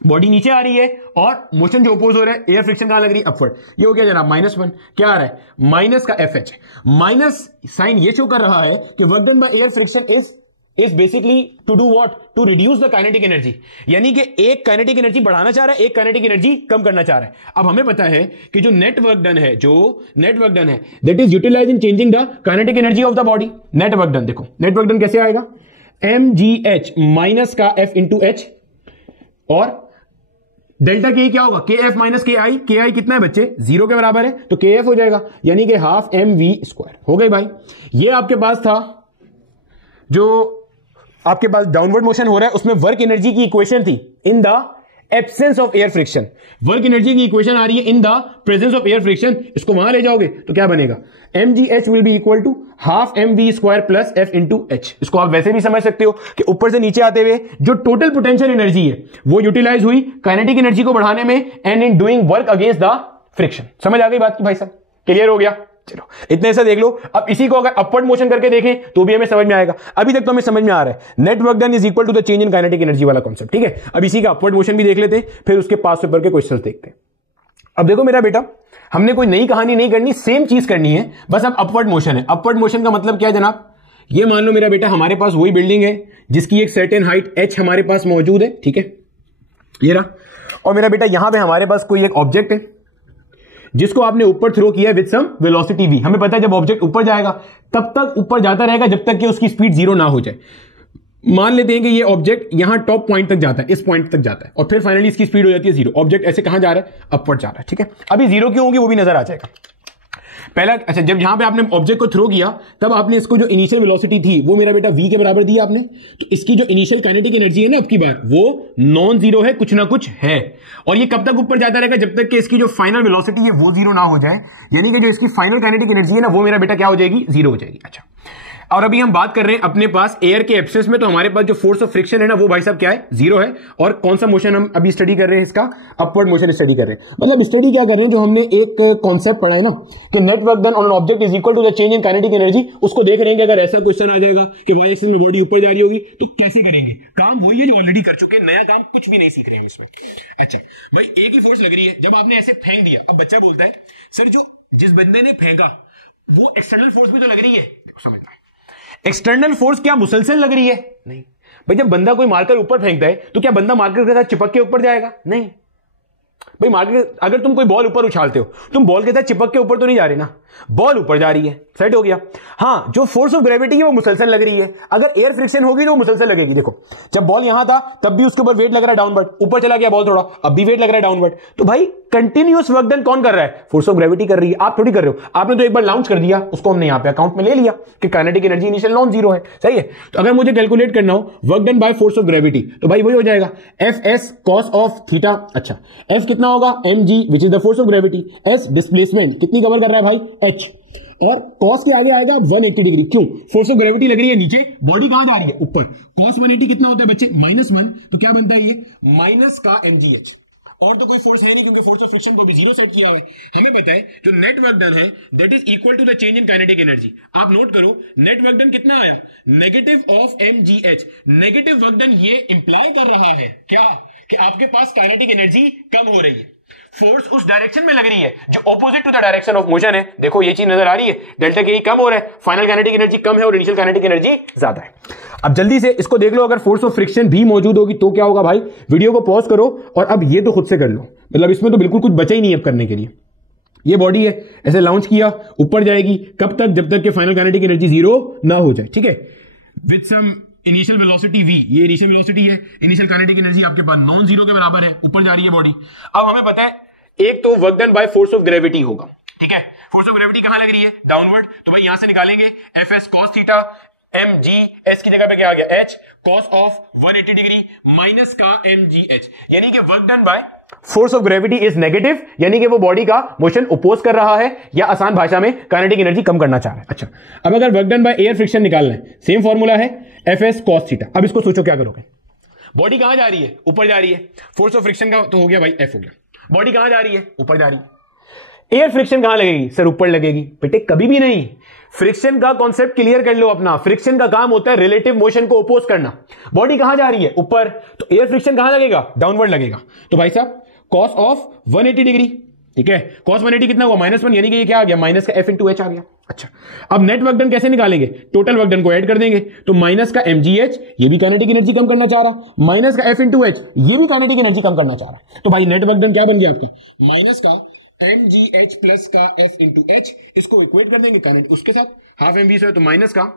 बॉडी नीचे आ रही है और मोशन जो अपोज हो रहा है, एयर फ्रिक्शन कहां लग रही है? अपवर्ड। ये हो गया जनाब -1। क्या आ रहा है? माइनस का FH। माइनस साइन ये शो कर रहा है कि work done by air friction is basically to do what? To reduce the kinetic energy. यानी कि एक काइनेटिक एनर्जी बढ़ाना चाह रहा है, एक काइनेटिक एनर्जी कम करना चाह रहा है। अब हमें पता है कि जो नेट वर्क डन है that is utilize in changing the kinetic energy of the body. Net work done, देखो नेट वर्क डन कैसे आएगा? mgh माइनस का F इंटू H और डेल्टा के क्या होगा? KF minus KI। KI कितना है बच्चे? 0 के बराबर है तो KF हो जाएगा, यानी कि हाफ mv² हो गई भाई। ये आपके पास था जो आपके पास डाउनवर्ड मोशन हो रहा है, उसमें वर्क एनर्जी की इक्वेशन थी in the absence of air friction. Work energy की इक्वेशन आ रही है in the presence of air friction. इसको वहां ले जाओगे तो क्या बनेगा? mgh will be equal to half mv² plus F into H। इसको आप वैसे भी समझ सकते हो कि ऊपर से नीचे आते हुए जो टोटल पोटेंशियल एनर्जी है वो यूटिलाइज हुई काइनेटिक एनर्जी को बढ़ाने में and in doing work against the friction. समझ आ गई बात की भाई साहब? क्लियर हो गया? चलो इतने से देख लो। अब इसी को अगर अपवर्ड मोशन करके देखें तो भी हमें समझ में आएगा। अभी तक तो हमें समझ में आ रहा है net work done is equal to the change in kinetic energy वाला कॉन्सेप्ट। ठीक है, अब इसी का अपवर्ड मोशन भी देख लेते हैं, फिर उसके पास पेपर के क्वेश्चंस देखते हैं। अब देखो मेरा बेटा, हमने कोई नई कहानी नहीं करनी, सेम चीज करनी है, बस अब अपवर्ड मोशन है। अपवर्ड मोशन का मतलब क्या है जनाब? ये मान लो मेरा बेटा हमारे पास वही बिल्डिंग है जिसकी एक सर्टेन हाइट h हमारे पास मौजूद है। ठीक है, ये रहा। और मेरा बेटा यहां पे हमारे पास कोई एक ऑब्जेक्ट है जिसको आपने ऊपर थ्रो किया विद सम वेलोसिटी v। हमें पता है जब ऑब्जेक्ट ऊपर जाएगा तब तक ऊपर जाता रहेगा जब तक कि उसकी स्पीड 0 ना हो जाए। मान लेते हैं कि ये ऑब्जेक्ट यहां टॉप पॉइंट तक जाता है, इस पॉइंट तक जाता है और फिर फाइनली इसकी स्पीड हो जाती है 0। ऑब्जेक्ट ऐसे कहां जा रहा है? अपवर्ड जा रहा है। ठीक है, अभी 0 क्यों होगी वो भी नजर आ जाएगा। पहला अच्छा, जब यहां पे आपने ऑब्जेक्ट को थ्रो किया तब आपने इसको जो इनिशियल वेलोसिटी थी वो मेरा बेटा v के बराबर दी आपने, तो इसकी जो इनिशियल काइनेटिक एनर्जी है ना अब की बार वो नॉन जीरो है, कुछ ना कुछ है। और ये कब तक ऊपर जाता रहेगा? जब तक कि इसकी जो फाइनल वेलोसिटी है वो 0 ना हो जाए, यानी कि जो इसकी फाइनल काइनेटिक एनर्जी है ना वो मेरा बेटा क्या हो जाएगी? 0 हो जाएगी। अच्छा, और अभी हम बात कर रहे हैं अपने पास एयर के एब्सेंस में, तो हमारे पास जो फोर्स ऑफ फ्रिक्शन है ना वो भाई साहब क्या है? 0 है। और कौन सा मोशन हम अभी स्टडी कर रहे हैं? इसका अपवर्ड मोशन स्टडी कर रहे हैं। मतलब स्टडी क्या कर रहे हैं? जो हमने एक कॉन्सेप्ट पढ़ा है ना कि net work done on an object is equal to the change in kinetic energy, उसको देख रहे हैं कि अगर ऐसा क्वेश्चन आ जाएगा कि वाई एक्सिस में बॉडी ऊपर जा रही होगी तो कैसे करेंगे। काम वही है जो ऑलरेडी कर चुके हैं, नया काम कुछ भी नहीं सीख रहे हैं इसमें। अच्छा भाई, एक ही फोर्स लग रही है, जब आपने ऐसे फेंक दिया, अब बच्चा बोलता है सर जो जिस बंदे ने फेंका वो एक्सटर्नल फोर्स भी तो लग रही है। समझता है एक्सटर्नल फोर्स क्या मुसलसल लग रही है? नहीं भाई, जब बंदा कोई मार्कर ऊपर फेंकता है तो क्या बंदा मार्कर के साथ चिपक के ऊपर जाएगा? नहीं भाई, मार्कर अगर तुम कोई बॉल ऊपर उछालते हो तुम बॉल के साथ चिपक के ऊपर तो नहीं जा रही ना, बॉल ऊपर जा रही है। सेट हो गया? हाँ, जो फोर्स ऑफ ग्रेविटी है वो मुसलसल लग रही है। अगर एयर फ्रिक्शन होगी तो वो मुसलसल लगेगी। देखो जब बॉल यहां था तब भी उसके ऊपर वेट लग रहा है डाउनवर्ड, ऊपर चला गया बॉल थोड़ा, अब भी वेट लग रहा है डाउनवर्ड। तो भाई कंटिन्यूअस वर्क डन कौन कर रहा है? फोर्स ऑफ ग्रेविटी कर रही है, आप थोड़ी कर रहे हो। आपने तो एक बार लॉन्च कर दिया, उसको हमने यहां पे अकाउंट में ले लिया कि kinetic energy initial non zero है। सही है, तो अगर मुझे कैलकुलेट करना हो work done by force of gravity तो भाई वही हो जाएगा Fs cos ऑफ थीटा। अच्छा, F कितना होगा? mg which is the force of gravity, S displacement कितनी कवर कर रहा है भाई? h, और cos के आगे आएगा 180 डिग्री। क्यों? फोर्स ऑफ ग्रेविटी लग रही है नीचे, बॉडी कहां जा रही है? ऊपर। cos 180 कितना होता है बच्चे? -1, तो क्या बनता है ये? माइनस का mgh। और तो कोई फोर्स है नहीं क्योंकि फोर्स ऑफ फ्रिक्शन को भी 0 सेट किया हुआ है। हमें पता है जो नेट वर्क डन है that is equal to the change in kinetic energy. आप नोट करो नेट वर्क डन कितना है? Negative of mgh। Negative work done ये इंप्लाई कर रहा है क्या? कि आपके पास काइनेटिक एनर्जी कम हो रही है, फोर्स उस डायरेक्शन में लग रही है जो opposite to the direction of motion है। देखो ये चीज नजर आ रही है, डेल्टा के कम हो रहा है, फाइनल काइनेटिक एनर्जी कम है और इनिशियल काइनेटिक एनर्जी ज्यादा है। अब जल्दी से इसको देख लो, अगर फोर्स ऑफ फ्रिक्शन भी मौजूद होगी तो क्या होगा भाई? वीडियो को पॉज करो और अब ये तो खुद से कर लो, मतलब इसमें तो बिल्कुल कुछ बचा ही नहीं अब करने के लिए। ये बॉडी है, ऐसे लॉन्च किया, ऊपर जाएगी कब तक? जब तक कि फाइनल काइनेटिक एनर्जी 0 ना हो जाए। ठीक है, with some initial velocity v, ये इनिशियल वेलोसिटी है, इनिशियल काइनेटिक एनर्जी आपके पास नॉन जीरो के बराबर है, ऊपर जा रही है बॉडी। अब हमें पता है एक तो work done by force of gravity होगा। ठीक है, फोर्स ऑफ ग्रेविटी कहां लग रही है? डाउनवर्ड। तो भाई यहां से निकालेंगे Fs cos theta, mg s की जगह पे क्या आ गया? h cos of 180 degree minus का mgh, यानी कि work done by force of gravity is negative, यानी कि वो बॉडी का मोशन अपोज कर रहा है, या आसान भाषा में काइनेटिक एनर्जी कम करना चाह रहा है। अच्छा, अब अगर work done by air friction निकालना है, सेम फॉर्मूला है Fs cos थीटा। अब इसको सोचो क्या करोगे, बॉडी कहां जा रही है, ऊपर जा रही है, फोर्स ऑफ फ्रिक्शन का तो हो गया भाई F हो गया, बॉडी कहां जा रही है, ऊपर जा रही है। एयर फ्रिक्शन कहां लगेगी सर, ऊपर लगेगी। बेटे कभी भी नहीं, फ्रिक्शन का कॉन्सेप्ट क्लियर कर लो अपना। फ्रिक्शन का काम होता है रिलेटिव मोशन को अपोज करना। बॉडी कहां जा रही है, ऊपर, तो एयर फ्रिक्शन कहां लगेगा, डाउनवर्ड लगेगा। तो भाई साहब कॉस ऑफ 180 डिग्री, ठीक है, कॉस 180 कितना हुआ, -1, यानी कि ये क्या आ गया, माइनस का F इंटू H आ गया। अच्छा, अब नेट वर्क डन कैसे निकालेंगे, टोटल वर्क डन को ऐड कर देंगे, तो माइनस का mgh, ये भी काइनेटिक एनर्जी कम करना चाह रहा, माइनस का F इंटू H, ये भी काइनेटिक एनर्जी कम करना चाह रहा। तो भाई नेट वर्क डन क्या बन गया आपका, माइनस का mgh प्लस का F इंटू H, इसको इक्वेट कर देंगे काइनेटिक उसके साथ, हाफ mv से, तो माइनस का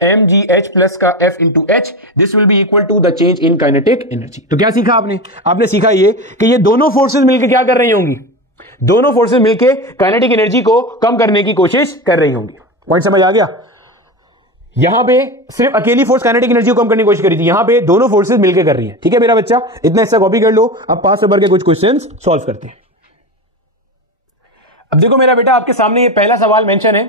mgh प्लस का F into H, this will be equal to the change in kinetic energy. तो क्या सीखा आपने, आपने सीखा ये कि ये दोनों फोर्सेस मिलकर क्या कर रही होंगी, दोनों फोर्सेस मिलकर काइनेटिक एनर्जी को कम करने की कोशिश कर रही होंगी। पॉइंट समझ आ गया। यहां पे सिर्फ अकेली फोर्स काइनेटिक एनर्जी को कम करने की कोशिश करी थी, यहां पे दोनों फोर्सेस मिलकर कर रही है। ठीक है मेरा बच्चा, इतना हिस्सा कॉपी कर लो। अब 5 पेपर के कुछ क्वेश्चंस सॉल्व करते हैं। अब देखो मेरा बेटा, आपके सामने ये पहला सवाल मेंशन है।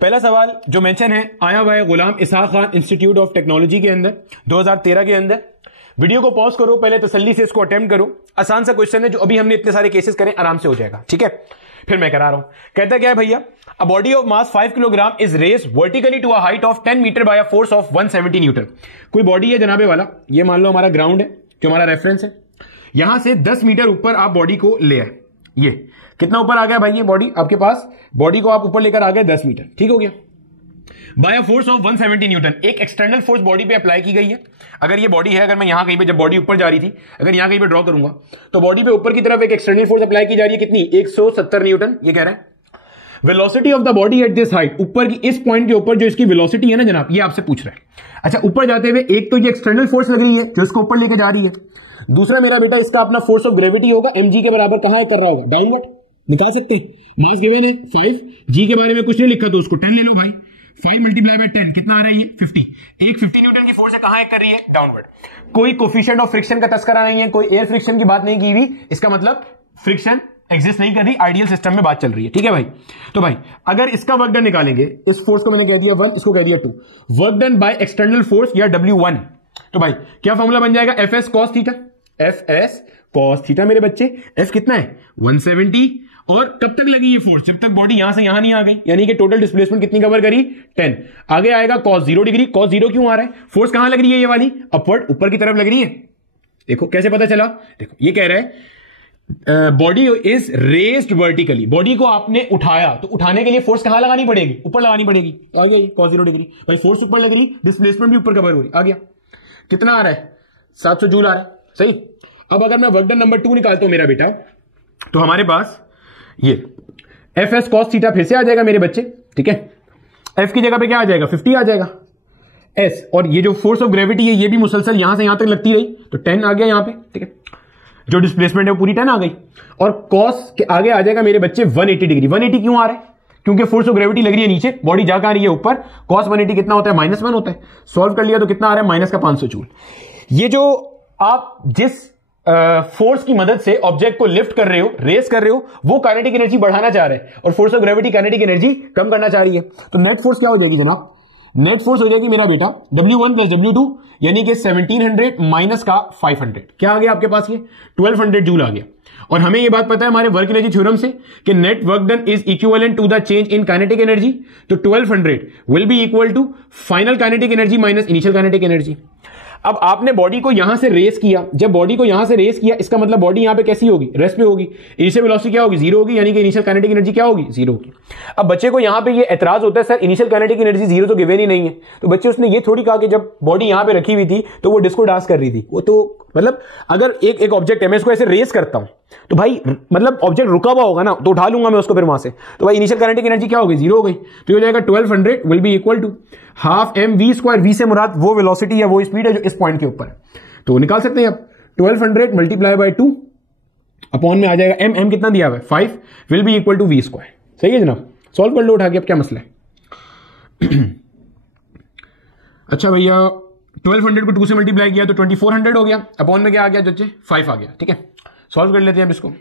पहला सवाल जो मेंशन है आया हुआ है गुलाम इसहाक खान इंस्टीट्यूट ऑफ टेक्नोलॉजी के अंदर 2013 के अंदर। वीडियो को पॉज करो, पहले तसल्ली से इसको अटेम्प्ट करो। आसान सा क्वेश्चन है, जो अभी हमने इतने सारे केसेस करें, आराम से हो जाएगा। ठीक है, फिर मैं करा रहा हूं। कहता क्या है भैया, a body of mass 5 kilogram is raised vertically to a height of 10 metre by a force of 170 newton. कोई बॉडी है जनाबे वाला, ये मान लो हमारा ग्राउंड है जो हमारा रेफरेंस है, यहां से 10 मीटर ऊपर आप बॉडी को ले आए। ये कितना ऊपर आ गया भाई, ये बॉडी आपके पास, बॉडी को आप ऊपर लेकर आ गए 10 मीटर, ठीक हो गया, by a force of 170 newton. एक एक्सटर्नल फोर्स बॉडी पे अप्लाई की गई है। अगर ये बॉडी है, अगर मैं यहां कहीं पे, जब बॉडी ऊपर जा रही थी, अगर यहां कहीं पे ड्रॉ करूंगा, तो बॉडी पे ऊपर की तरफ एक एक्सटर्नल फोर्स अप्लाई की जा रही है, कितनी, 170 न्यूटन। ये कह रहा है velocity of the body at this height, ऊपर की इस पॉइंट के ऊपर जो इसकी वेलोसिटी है ना जनाब, ये आपसे पूछ रहा है। अच्छा, ऊपर जाते हुए एक तो ये एक्सटर्नल फोर्स लग रही है जो इसको ऊपर लेके जा रही है, दूसरा मेरा बेटा इसका अपना फोर्स ऑफ ग्रेविटी होगा, mg के बराबर कहां कर रहा होगा, डाउनवर्ड। निकाल सकते हैं, मास गिवन है 5, g के बारे में कुछ नहीं लिखा तो उसको 10 ले लो भाई, 5 मल्टीप्लाई बाय 10 कितना आ रहा है, 50। एक 50 न्यूटन की फोर्स है, कहां कर रही है, डाउनवर्ड। कोई कोफिशिएंट ऑफ फ्रिक्शन का तस्करा नहीं है, कोई एयर फ्रिक्शन की बात नहीं की हुई, इसका मतलब फ्रिक्शन एग्जिस्ट नहीं कर रही, आइडियल सिस्टम में बात चल रही है। ठीक है भाई, तो भाई अगर इसका वर्क डन निकालेंगे, इस फोर्स को मैंने कह दिया 1, इसको कह दिया 2, work done by external force या W1, तो भाई क्या फॉर्मूला बन जाएगा, Fs cos theta, Fs cos theta मेरे बच्चे, F कितना है 170, और कब तक लगी ये फोर्स, जब तक बॉडी यहां से यहां नहीं आ गई, यानी कि टोटल डिस्प्लेसमेंट कितनी कवर करी, 10। आगे आएगा cos 0 डिग्री, cos 0 क्यों आ रहा है, फोर्स कहां लग रही है, ये वाली अपवर्ड, ऊपर की तरफ लग रही है। देखो कैसे पता चला, देखो ये कह रहा है body is raised vertically, body को आपने उठाया, तो उठाने के लिए फोर्स कहां लगानी पड़ेगी, ऊपर लगानी पड़ेगी। आ गया ये cos 0 डिग्री, भाई फोर्स ऊपर लग रही, डिस्प्लेसमेंट भी ऊपर कवर हो रही, आ गया। कितना आ रहा है, 700 जूल आ रहा है, सही। अब अगर मैं वर्क डन नंबर 2 निकालता हूं मेरा बेटा, तो हमारे पास ये Fs cos थीटा फिर से आ जाएगा मेरे बच्चे। ठीक है, F की जगह पे क्या आ जाएगा, 50 आ जाएगा, S, और ये जो फोर्स ऑफ ग्रेविटी है ये भी मुसलसल यहां से यहां तक लगती रही, तो 10 आ गया यहां पे। ठीक है, जो डिस्प्लेसमेंट है वो पूरी 10 आ गई, और cos के आगे आ जाएगा मेरे बच्चे 180 डिग्री। 180 क्यों आ रहा है, क्योंकि फोर्स ऑफ ग्रेविटी लग रही है नीचे, बॉडी जा रही है ऊपर, cos 180 कितना होता है, -1 होता है। सॉल्व कर लिया तो कितना आ रहा है, माइनस का 500 जूल। ये जो आप जिस फोर्स की मदद से ऑब्जेक्ट को लिफ्ट कर रहे हो, रेस कर रहे हो, वो काइनेटिक एनर्जी बढ़ाना चाह रहे हैं, और force of gravity kinetic energy कम करना चाह रही है। तो नेट फोर्स क्या हो जाएगी जनाब, नेट फोर्स हो जाएगी मेरा बेटा W1 प्लस W2, यानी कि 1700 माइनस का 500, क्या आ गया आपके पास, ये 1200 जूल आ गया। और हमें ये बात पता है हमारे वर्क एनर्जी थ्योरम से कि net work done is equivalent to the change in kinetic energy, तो 1200 will be equal to final kinetic energy minus initial kinetic energy. अब आपने बॉडी को यहां से रेस किया, जब बॉडी को यहां से रेस किया, इसका मतलब बॉडी यहां पे कैसी होगी, रेस्ट पे होगी, इनिशियल वेलोसिटी क्या होगी, 0 होगी, यानी कि इनिशियल काइनेटिक एनर्जी क्या होगी, 0 होगी। अब बच्चे को यहां पे ये एतराज होता है, सर इनिशियल काइनेटिक एनर्जी 0 तो गिवन ही नहीं है। तो बच्चे उसने ये थोड़ी कहा कि जब बॉडी यहां पे रखी हुई थी तो वो डिस्को डांस कर रही थी, वो तो मतलब अगर एक ऑब्जेक्ट है, मैं इसको ऐसे रेस करता हूं, तो भाई मतलब ऑब्जेक्ट रुका हुआ होगा ना, तो उठा लूंगा मैं उसको फिर वहां से, तो भाई इनिशियल काइनेटिक एनर्जी क्या होगी, 0 हो गई। तो ये हो जाएगा 1200 will be equal to half mv², v से मुराद वो वेलोसिटी या वो स्पीड है जो इस पॉइंट के ऊपर है, तो निकाल सकते हैं आप 1200 मल्टीप्लाई बाय 2 अपॉन में आ जाएगा m कितना दिया हुआ है 5 will be equal to v²। सही है जनाब, सॉल्व कर लो उठा के, अब क्या मसला है। अच्छा भैया 1200 को 2 से मल्टीप्लाई किया तो 2400 हो गया, अपॉन में क्या आ गया बच्चे, 5 आ गया। ठीक है, सॉल्व कर लेते हैं अब इसको।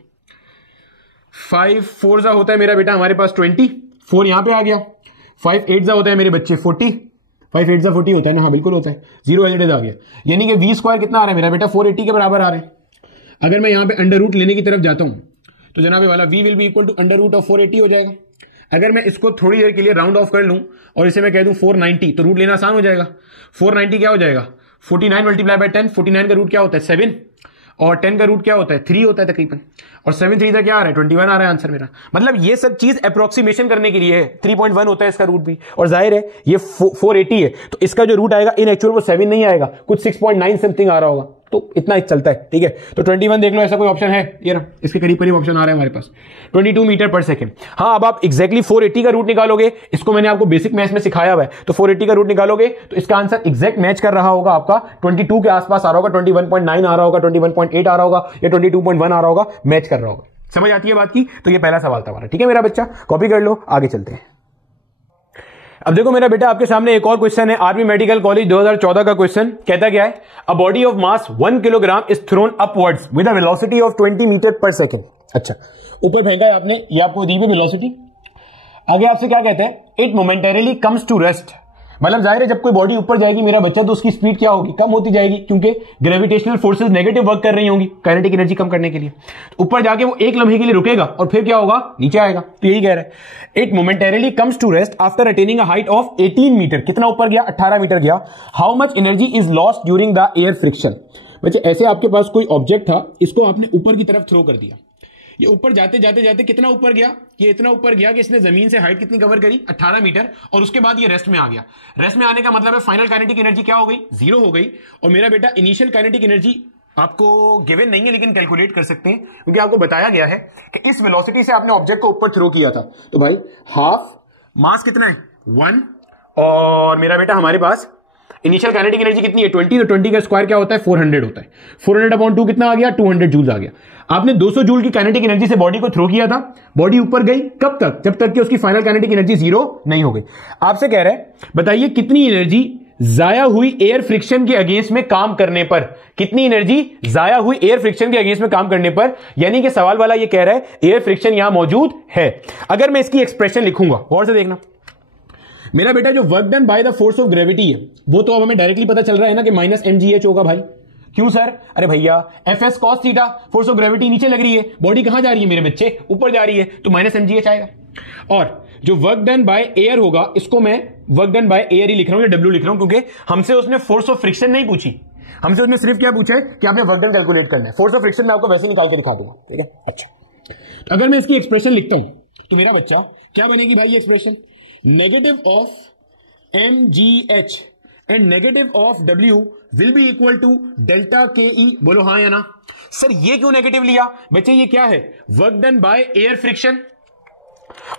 5 4 होता है मेरा बेटा हमारे पास 20, 4 यहां पे आ गया। 5 8 होता है मेरे बच्चे 40, 5 8 40 होता है ना, हाँ बिल्कुल होता है, 0 एज इट इज आ गया। यानी कि v स्क्वायर कितना आ रहा है मेरा बेटा 480 के बराबर आ रहे हैं। अगर मैं यहां पे अंडर रूट लेने की तरफ जाता हूं तो जनाबे वाला v will be equal to under root of 480 हो जाएगा। अगर मैं इसको थोड़ी देर के लिए राउंड ऑफ कर लूं और इसे मैं कह दूं 490 तो रूट लेना आसान हो जाएगा। 490 क्या हो जाएगा 49 मल्टीप्लाई बाय 10, 49 का रूट क्या होता है 7 और 10 का रूट क्या होता है 3 होता है तकरीबन, और 7 3 का क्या आ रहा है 21 आ रहा है आंसर मेरा। मतलब ये सब चीज अप्रोक्सीमेशन करने के लिए है। 3.1 होता है इसका रूट भी, और जाहिर है ये 480 है तो इसका जो रूट आएगा इन एक्चुअल वो 7 नहीं आएगा, कुछ 6.9 समथिंग आ रहा होगा, तो इतना ही चलता है। ठीक है, तो 21 देख लो, ऐसा कोई ऑप्शन है ये ना, इसके करीब करीब ऑप्शन आ रहा है हमारे पास 22 मीटर पर सेकंड। हाँ, अब आप एग्जैक्टली 480 का रूट निकालोगे, इसको मैंने आपको बेसिक मैथ्स में सिखाया हुआ है, तो 480 का रूट निकालोगे तो इसका आंसर एग्जैक्ट मैच कर रहा होगा आपका 22 के आसपास आ रहा होगा, 21.9 आ रहा होगा, 21.8 आ रहा होगा या 22.1 आ रहा होगा, मैच कर रहा होगा। समझ आती है बात की? तो ये पहला सवाल था हमारा। ठीक है मेरा बच्चा, कॉपी कर लो, आगे चलते हैं। अब देखो मेरा बेटा आपके सामने एक और क्वेश्चन है, आर्मी मेडिकल कॉलेज 2014 का क्वेश्चन। कहता क्या है, a body of mass 1 kilogram is thrown upwards with a velocity of 20 metre per second. अच्छा, ऊपर फेंका है आपने, ये आपको दी है वेलोसिटी। आगे आपसे क्या कहता है, it momentarily comes to rest. मतलब जाहिर है जब कोई बॉडी ऊपर जाएगी मेरा बच्चा तो उसकी स्पीड क्या होगी, कम होती जाएगी, क्योंकि ग्रेविटेशनल फोर्सेस नेगेटिव वर्क कर रही होंगी काइनेटिक एनर्जी कम करने के लिए। तो ऊपर जाके वो एक लम्हे के लिए रुकेगा और फिर क्या होगा, नीचे आएगा। तो यही कह रहा है, it momentarily comes to rest after attaining a height of 18 metre. कितना ऊपर गया, 18 मीटर गया। How much energy is lost during the air friction. बच्चे ऐसे आपके पास कोई ऑब्जेक्ट था, इसको आपने ऊपर की तरफ थ्रो कर दिया, ये ऊपर जाते जाते जाते कितना ऊपर गया, ये इतना ऊपर गया कि इसने जमीन से हाइट कितनी कवर करी, 18 मीटर, और उसके बाद ये रेस्ट में आ गया। रेस्ट में आने का मतलब है फाइनल काइनेटिक एनर्जी क्या हो गई, 0 हो गई। और मेरा बेटा इनिशियल काइनेटिक एनर्जी आपको गिवन नहीं है लेकिन कैलकुलेट कर सकते हैं, क्योंकि आपको बताया गया है कि इस वेलोसिटी से आपने ऑब्जेक्ट को ऊपर थ्रो किया था। तो भाई हाफ मास कितना है 1, और मेरा बेटा हमारे पास इनिशियल काइनेटिक एनर्जी कितनी है 20, तो 20 का स्क्वायर क्या होता है 400 होता है। 400/2 कितना आ गया 200 जूल्स आ गया। आपने 200 जूल की काइनेटिक एनर्जी से बॉडी को थ्रो किया था, बॉडी ऊपर गई कब तक, जब तक कि उसकी फाइनल काइनेटिक एनर्जी 0 नहीं हो गई। आपसे कह रहा है बताइए कितनी एनर्जी जाया हुई एयर फ्रिक्शन के अगेंस्ट में काम करने पर, कितनी एनर्जी जाया हुई एयर फ्रिक्शन के अगेंस्ट में काम करने पर। यानी कि सवाल वाला ये कह रहा है एयर फ्रिक्शन यहां मौजूद है। अगर मैं इसकी एक्सप्रेशन लिखूंगा, गौर से देखना मेरा बेटा, जो work done by the force of gravity है वो तो अब हमें डायरेक्टली पता चल रहा है ना कि -mgh होगा भाई। क्यों सर, अरे भैया Fs cos theta, force of gravity नीचे लग रही है, बॉडी कहां जा रही है मेरे बच्चे, ऊपर जा रही है, तो -mgh आएगा। और जो वर्क डन बाय एयर होगा, इसको मैं वर्क डन बाय एयर ही लिख रहा हूं या W लिख रहा हूं, क्योंकि हमसे उसने फोर्स ऑफ फ्रिक्शन नहीं पूछी, हमसे उसने सिर्फ क्या पूछा है कि आपने वर्क डन कैलकुलेट करना है। फोर्स ऑफ फ्रिक्शन मैं आपको वैसे निकाल के दिखा दूंगा। ठीक है, अच्छा, तो अगर मैं इसकी एक्सप्रेशन लिखता हूं तो मेरा बच्चा क्या बनेगी भाई, ये expression negative of mgh and negative of w will be equal to delta K E. बोलो हाँ या ना। सर ये क्यों नेगेटिव लिया बच्चे, ये क्या है, work done by air friction,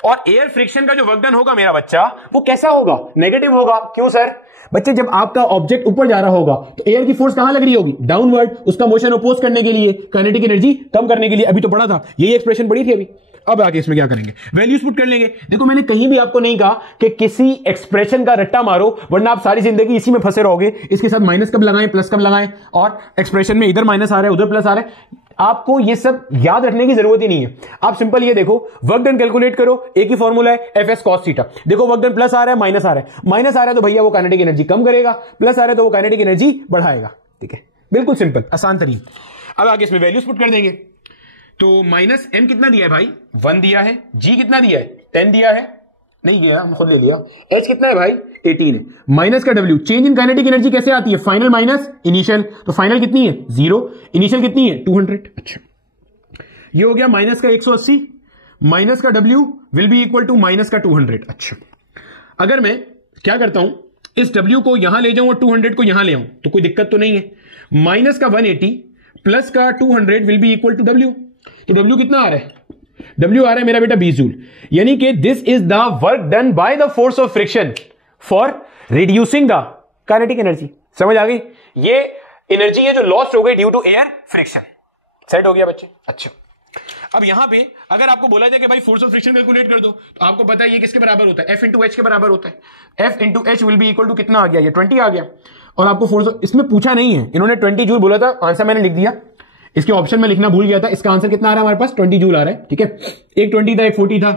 और एयर फ्रिक्शन का जो वर्क डन होगा मेरा बच्चा वो कैसा होगा, नेगेटिव होगा। क्यों सर, बच्चे जब आपका ऑब्जेक्ट ऊपर जा रहा होगा तो एयर की फोर्स कहां लग रही होगी, डाउनवर्ड, उसका मोशन अपोज करने के लिए, काइनेटिक एनर्जी कम करने के लिए। अभी तो पढ़ा था, यही एक्सप्रेशन पढ़ी थी अभी। अब आगे इसमें क्या करेंगे, वैल्यूज पुट कर लेंगे। देखो मैंने कहीं भी आपको नहीं कहा कि किसी एक्सप्रेशन का रट्टा मारो, वरना आप सारी जिंदगी इसी में फंसे रहोगे, इसके साथ माइनस कब लगाएं प्लस कब लगाएं, और एक्सप्रेशन में इधर माइनस आ रहा है उधर प्लस आ रहा है। आपको ये सब याद रखने की जरूरत ही नहीं है। आप सिंपल ये देखो, वर्क डन कैलकुलेट करो, एक ही फॉर्मूला है Fs cos थीटा। देखो वर्क डन प्लस आ रहा है माइनस आ रहा है, माइनस आ रहा है तो भैया वो काइनेटिक एनर्जी कम करेगा, प्लस आ रहा है तो वो काइनेटिक एनर्जी बढ़ाएगा। ठीक है, बिल्कुल सिंपल आसान तरीका। अब आगे इसमें वैल्यूज पुट कर देंगे। तो -m कितना दिया है भाई, 1 दिया है, g कितना दिया है 10 दिया है, नहीं गया हम खुद ले लिया, h कितना है भाई 18 है, माइनस का w, change in kinetic energy कैसे आती है, फाइनल माइनस इनिशियल, तो फाइनल कितनी है 0, इनिशियल कितनी है 200। अच्छा, ये हो गया माइनस का 180, माइनस का w will be equal to minus का 200। अच्छा, अगर मैं क्या करता हूं, इस w को यहां ले जाऊं और 200 को यहां ले आऊं तो कोई दिक्कत तो नहीं है। माइनस का 180 प्लस का 200 will be equal to w, तो W कितना आ रहा है, W आ रहा है मेरा बेटा 20 जूल। यानी कि this is the work done by the force of friction for reducing the kinetic energy. समझ आ गई, ये एनर्जी है जो लॉस्ट हो गई due to air friction. Set हो गया बच्चे। अच्छा, अब यहां पे अगर आपको बोला जाए कि भाई फोर्स ऑफ फ्रिक्शन कैलकुलेट कर दो, तो आपको पता है ये किसके बराबर होता है, F इंटू एच के बराबर होता है। F into H will be equal to कितना आ गया, ये 20 आ गया। और आपको फोर्स, इसमें पूछा नहीं है, इन्होंने 20 जूल बोला था, आंसर मैंने लिख दिया। इसके ऑप्शन में लिखना भूल गया था, इसका आंसर कितना आ रहा है हमारे पास 20 जूल आ रहा है। ठीक है, एक 20 था, एक 40 था,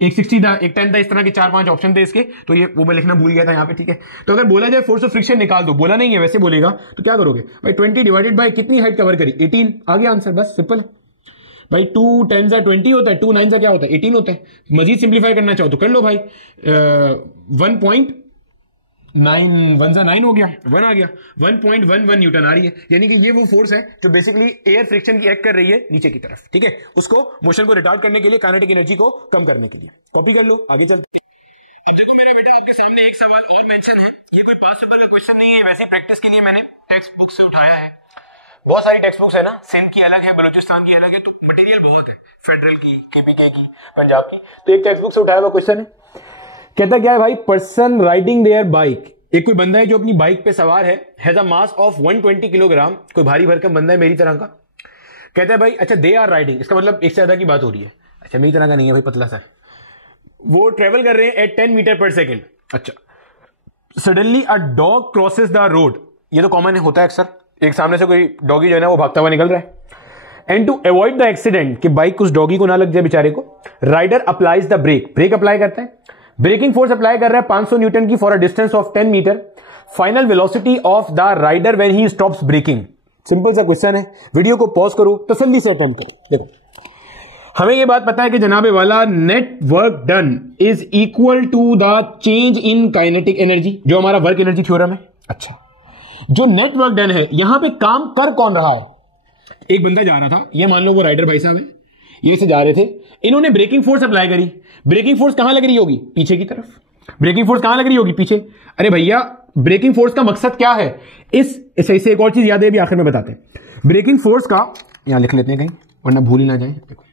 एक 60 था, एक 10 था, इस तरह के 4-5 ऑप्शन थे इसके, तो ये वो मैं लिखना भूल गया था यहाँ पे। ठीक है, तो अगर बोला जाए फोर्स ऑफ फ्रिक्शन निकाल दो, बोला नहीं है वैसे बोलेगा, तो क्या करोगे भाई 20 डिवाइडेड बाय कितनी हाइट कवर करी 18, आ गया आंसर, बस सिंपल है भाई। 2 10 20 होता है, 2 9 क्या होता है 18 होता है। मजीद सिंप्लीफाई करना चाहो तो कर लो भाई, 1.9 9 हो गया, 1 आ गया, 1.11 न्यूटन आ रही है। यानी कि ये वो फोर्स है जो बेसिकली एयर फ्रिक्शन की एक्ट कर रही है नीचे की तरफ। ठीक है, उसको मोशन को रिटार्ड करने के लिए, काइनेटिक एनर्जी को कम करने के लिए। कॉपी कर लो, आगे चलते। आपके सामने एक सवाल और मेंशन है, ये कोई बात सुपर का क्वेश्चन नहीं है, वैसे प्रैक्टिस के लिए मैंने टेक्स्ट बुक से उठाया है। बहुत सारी टेक्स्ट बुक्स है ना, सिंध की अलग है, बलूचिस्तान की अलग है, तो मटेरियल बहुत है, फेडरल की, केपीके की, पंजाब की। तो एक टेक्स्ट बुक से उठाया हुआ क्वेश्चन है, कहता क्या है भाई, पर्सन राइडिंग देयर बाइक, एक कोई बंदा है जो अपनी बाइक पे सवार है, has a mass of 120 kilogram, कोई भारी भरकम बंदा है मेरी तरह का। कहता है भाई अच्छा दे आर राइडिंग, इसका मतलब एक से ज्यादा की बात हो रही है। अच्छा मेरी तरह का नहीं है भाई, पतला सा है। वो ट्रेवल कर रहे हैं एट 10 मीटर पर सेकेंड। अच्छा, suddenly a dog crosses the road, ये तो कॉमन होता है अक्सर, एक सामने से कोई डॉगी जो है ना वो भागता हुआ निकल रहा है। And to avoid the accident, कि बाइक उस डॉगी को ना लग जाए बेचारे को, rider applies the brake, brake apply करता है, ब्रेकिंग फोर्स अप्लाई कर रहा है 500 न्यूटन की for a distance of 10 metre, final velocity of the rider when he stops braking. Simple सा क्वेश्चन है, वीडियो को पॉज करो, तसल्ली से अटेम्प्ट करो। देखो हमें यह बात पता है कि जनाबे वाला net work done is equal to the change in kinetic energy, जो हमारा वर्क एनर्जी थ्योरम है। अच्छा, जो नेट वर्क डन है, यहां पे काम कर कौन रहा है, एक बंदा जा रहा था, ये मान लो वो राइडर भाई साहब है, ये से जा रहे थे, इन्होंने ब्रेकिंग फोर्स अप्लाई करी। ब्रेकिंग फोर्स कहां लग रही होगी, पीछे की तरफ। ब्रेकिंग फोर्स कहां लग रही होगी, पीछे। अरे भैया ब्रेकिंग फोर्स का मकसद क्या है, इस ऐसे एक और चीज याद है, भी आखिर में बताते हैं। ब्रेकिंग फोर्स का यहां लिख लेते हैं कहीं, वरना भूल ही ना जाए। देखो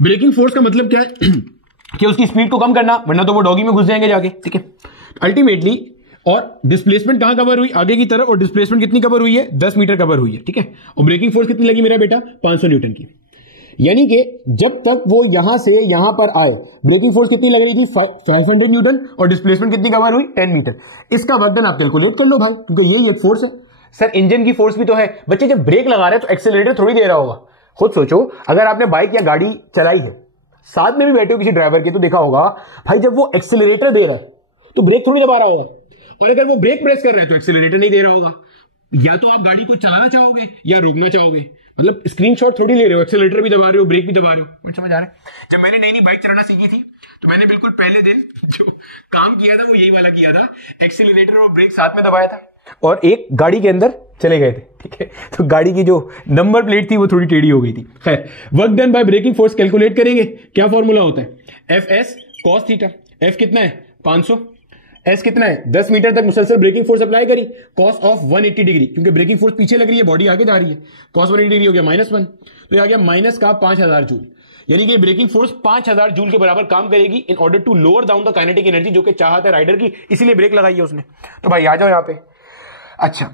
ब्रेकिंग फोर्स का मतलब क्या है कि उसकी स्पीड को कम करना, वरना तो वो डॉगी में घुस जाएंगे जाके। ठीक है, अल्टीमेटली, और डिस्प्लेसमेंट कहां कवर हुई, आगे की तरफ, और डिस्प्लेसमेंट कितनी कवर हुई है, 10 मीटर कवर हुई है। ठीक है, और ब्रेकिंग फोर्स कितनी लगी मेरा बेटा, 500 न्यूटन की। यानी कि जब तक वो यहां से यहां पर आए, ब्रेकिंग फोर्स कितनी लग रही थी, 500 न्यूटन, और डिस्प्लेसमेंट कितनी कवर हुई, 10 मीटर। इसका वर्क डन आप कैलकुलेट कर लो भाई, क्योंकि ये एक फोर्स है। सर इंजन की फोर्स भी तो है, बच्चे जब ब्रेक लगा रहे हैं तो एक्सेलरेटर थोड़ी दे रहा होगा। खुद सोचो, अगर आपने बाइक या गाड़ी चलाई है, साथ में भी बैठे हो किसी ड्राइवर के, तो देखा होगा भाई जब वो एक्सेलरेटर दे रहा है तो ब्रेक थोड़ी दबा रहा होगा, और अगर वो ब्रेक प्रेस कर रहा है तो एक्सेलरेटर नहीं दे रहा होगा। या तो आप गाड़ी को चलाना चाहोगे या रोकना चाहोगे, मतलब स्क्रीनशॉट थोड़ी ले रहे हो, एक्सेलरेटर भी दबा रहे हो, ब्रेक भी दबा रहे हो। समझ आ रहा है। जब मैंने नई बाइक चलाना सीखी थी तो मैंने बिल्कुल पहले दिन जो काम किया था वो यही वाला किया था, एक्सेलरेटर और ब्रेक साथ में दबाया था, और एक गाड़ी के अंदर चले गए थे। ठीक है, तो गाड़ी की जो नंबर प्लेट थी वो थोड़ी टेढ़ी हो गई थी। खैर, work done by braking force calculate करेंगे, क्या फॉर्मूला होता है, F s cos theta. F कितना है 500, एस कितना है 10 मीटर तक मुसलसल ब्रेकिंग फोर्स अप्लाई करी, कॉस ऑफ 180 डिग्री, क्योंकि ब्रेकिंग फोर्स पीछे लग रही है, बॉडी आगे जा रही है, कॉस 180 डिग्री हो गया -1, तो ये आ गया माइनस का 5000 जूल। यानी कि ब्रेकिंग फोर्स 5000 जूल के बराबर काम करेगी in order to lower down the kinetic energy, जो कि चाहता है राइडर की, इसीलिए ब्रेक लगाई है उसने। तो भाई आ जाओ यहाँ पे। अच्छा,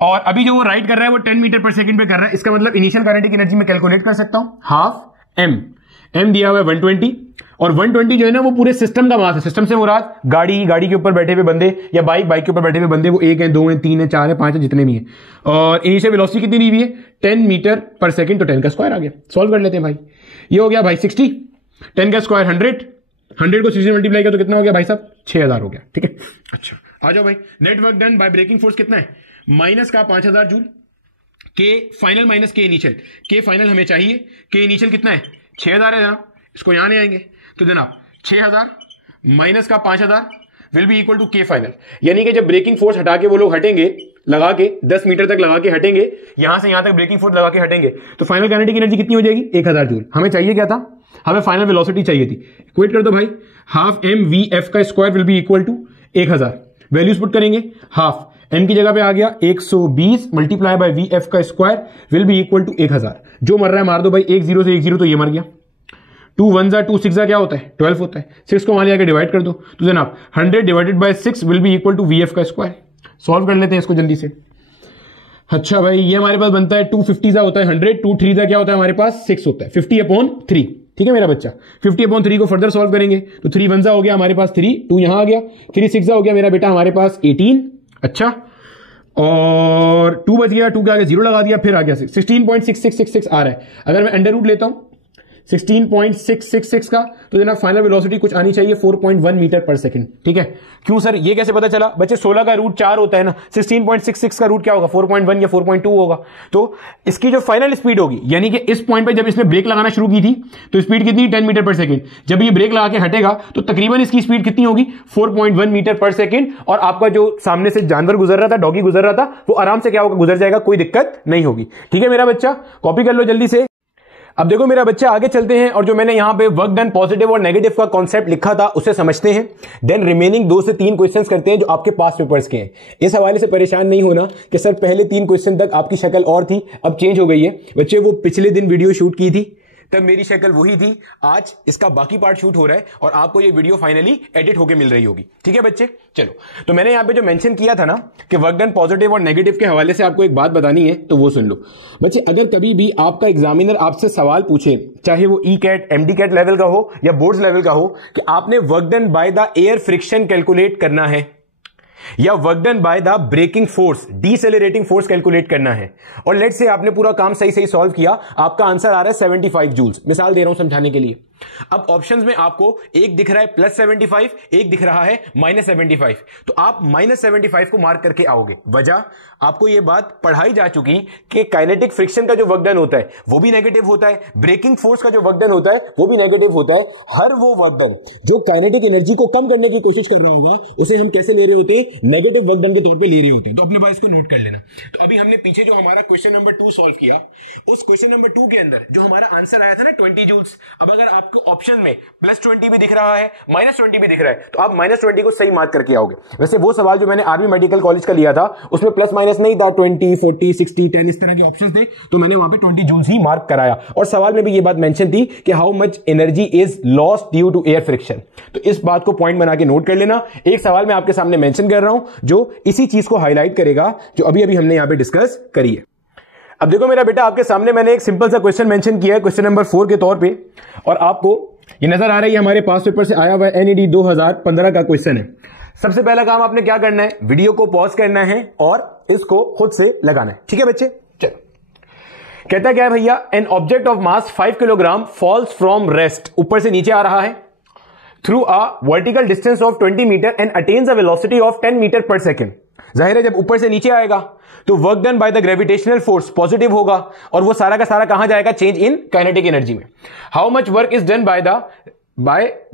और अभी जो वो राइड कर रहा है वो 10 मीटर पर सेकंड पे कर रहा है, इसका मतलब इनिशियल काइनेटिक एनर्जी में कैलकुलेट कर सकता हूं, हाफ एम दिया हुआ है 120, और 120 जो है ना वो पूरे सिस्टम का मास है। सिस्टम से मुराद गाड़ी के ऊपर बैठे हुए बंदे, या बाइक के ऊपर बैठे हुए बंदे, वो 1 है 2 है 3 है 4 है 5 है जितने भी हैं। और इनिशियल वेलोसिटी कितनी दी हुई है 10 मीटर पर सेकंड, तो 10 का स्क्वायर आ गया। सॉल्व कर लेते हैं भाई, ये हो गया भाई 60, 10 का स्क्वायर 100 को 60 मल्टीप्लाई किया तो कितना हो गया भाई साहब 6000 हो गया। ठीक है, अच्छा आ जाओ भाई, net work done by braking force कितना है, माइनस का 5000 joule, K final minus K initial, K final हमें चाहिए, के इनिशियल कितना है 6000 है जनाब, इसको यहां ले आएंगे तो जनाब 6000 माइनस का 5000 विल बी इक्वल टू के फाइनल। यानी कि जब ब्रेकिंग फोर्स हटा के वो लोग हटेंगे, लगा के 10 मीटर तक लगा के हटेंगे, यहां से यहां तक ब्रेकिंग फोर्स लगा के हटेंगे, तो फाइनल काइनेटिक एनर्जी कितनी हो जाएगी 1000 जूल। हमें चाहिए क्या था, हमें फाइनल वेलोसिटी चाहिए थी। इक्वेट कर दो भाई, हाफ एम वी एफ का square will be equal to 1000, values put करेंगे, हाफ एम की जगह पे आ गया 120 मल्टीप्लाई बाय वी एफ का square will be equal to 1000। जो मर रहा है मार दो भाई, 1 0 से 1 0 तो ये मर गया, 2 1 2 6 क्या होता है 12 होता है, 6 को वहां ले आके डिवाइड कर दो, तो जनाब 100 divided by 6 will be equal to V F का स्क्वायर। सॉल्व कर लेते हैं इसको जल्दी से। अच्छा भाई, ये हमारे पास बनता है 250 होता है 100, 2 3 क्या होता है हमारे पास 6 होता है, 50/3। ठीक है मेरा बच्चा, 50/3 को फर्दर सॉल्व करेंगे तो 3 1 हो गया हमारे पास 3, 2 यहां आ गया, 3 6 हो गया मेरा बेटा हमारे पास 18। अच्छा, और 2 बच गया, 2 के आगे 0 लगा दिया, फिर आ गया 16.6666 आ रहा है। अगर मैं अंडर रूट लेता हूं 16.666 का, तो जनाब फाइनल वेलोसिटी कुछ आनी चाहिए 4.1 मीटर पर सेकंड। ठीक है, क्यों सर ये कैसे पता चला? बच्चे 16 का रूट 4 होता है ना, 16.66 का रूट क्या होगा? 4.1 या 4.2 होगा। तो इसकी जो फाइनल स्पीड होगी, यानी कि इस पॉइंट पे जब इसने ब्रेक लगाना शुरू की थी तो स्पीड कितनी? 10 मीटर पर सेकंड। जब ये ब्रेक लगा के हटेगा तो तकरीबन इसकी स्पीड कितनी होगी? 4.1 मीटर पर सेकंड। और आपका जो सामने से जानवर गुजर रहा था, डॉगी गुजर रहा था, वो आराम से क्या होगा? गुजर जाएगा, कोई दिक्कत नहीं होगी। ठीक है मेरा बच्चा, कॉपी कर लो जल्दी से। अब देखो मेरा बच्चा, आगे चलते हैं और जो मैंने यहां पे वर्क डन पॉजिटिव और नेगेटिव का कॉन्सेप्ट लिखा था उसे समझते हैं। देन रिमेनिंग 2 से 3 क्वेश्चंस करते हैं जो आपके पास पेपर्स के हैं। इस हवाले से परेशान नहीं होना कि सर पहले 3 क्वेश्चन तक आपकी शक्ल और थी, अब चेंज हो गई है। बच्चे वो पिछले दिन वीडियो शूट की थी तब मेरी शक्ल वही थी, आज इसका बाकी पार्ट शूट हो रहा है और आपको ये वीडियो फाइनली एडिट होकर मिल रही होगी। ठीक है बच्चे, चलो। तो मैंने यहां पे जो मेंशन किया था ना कि वर्क डन पॉजिटिव और नेगेटिव के हवाले से आपको एक बात बतानी है, तो वो सुन लो बच्चे। अगर कभी भी आपका एग्जामिनर आपसे सवाल पूछे, चाहे वो ECAT MDCAT level का हो या बोर्ड्स लेवल का हो, कि आपने work done by the air friction calculate करना है या work done by the braking force decelerating force calculate करना है, और लेट से आपने पूरा काम सही सही सॉल्व किया, आपका आंसर आ रहा है 75 जूल्स। मिसाल दे रहा हूं समझाने के लिए। अब ऑप्शंस में आपको एक दिख रहा है +75, एक दिख रहा है -75, तो आप -75 को मार्क करके आओगे। वजह, आपको यह बात पढ़ाई जा चुकी कि काइनेटिक फ्रिक्शन का जो वर्क डन होता है वो भी नेगेटिव होता है, ब्रेकिंग फोर्स का जो वर्क डन होता है वो भी नेगेटिव होता है। हर वो वर्क डन जो काइनेटिक एनर्जी को कम करने की कोशिश कर रहा होगा उसे हम कैसे ले रहे होते हैं? नेगेटिव वर्क डन के तौर पे ले रहे होते हैं। तो अपने पास इसको नोट कर लेना। तो अभी हमने पीछे जो हमारा क्वेश्चन नंबर 2 सॉल्व किया, उस क्वेश्चन नंबर 2 के अंदर जो हमारा आंसर आया था ना 20 जूल्स, अब अगर आपको ऑप्शन में +20 भी दिख रहा है, -20 भी दिख रहा है, तो आप -20 को सही मार्क करके आओगे। वैसे वो सवाल जो मैंने आर्मी मेडिकल कॉलेज का लिया था उसमें प्लस माइनस नहीं था, 20, 40, 60, 10 इस तरह के ऑप्शंस थे, तो मैंने वहां पे 20 जूल्स ही मार्क कराया। और सवाल में भी ये बात मेंशन थी कि how much energy is lost due to air friction. तो इस बात को पॉइंट बना के नोट कर लेना। एक सवाल मैं आपके सामने मेंशन कर रहा हूं जो इसी चीज को हाईलाइट करेगा जो अभी अभी हमने यहां पे डिस्कस करी है। अब देखो मेरा बेटा, आपके सामने मैंने एक सिंपल सा क्वेश्चन मेंशन किया है क्वेश्चन नंबर 4 के तौर पे, और आपको ये नजर आ रहा है, ये हमारे पास पेपर से आया हुआ है, NED 2015 का क्वेश्चन है। सबसे पहला काम आपने क्या करना है? वीडियो को पॉज करना है और इसको खुद से लगाना है। ठीक है बच्चे, चलो। कहता क्या है भैया? An object of mass 5 kilogram falls from rest, ऊपर से नीचे आ रहा है, through a vertical distance of 20 metre and attains a velocity of 10 metre per second. जाहिर है जब ऊपर से नीचे आएगा तो work done by the gravitational force positive होगा, और वो सारा का सारा कहां जाएगा? चेंज इन काइनेटिक एनर्जी में। How much work is done by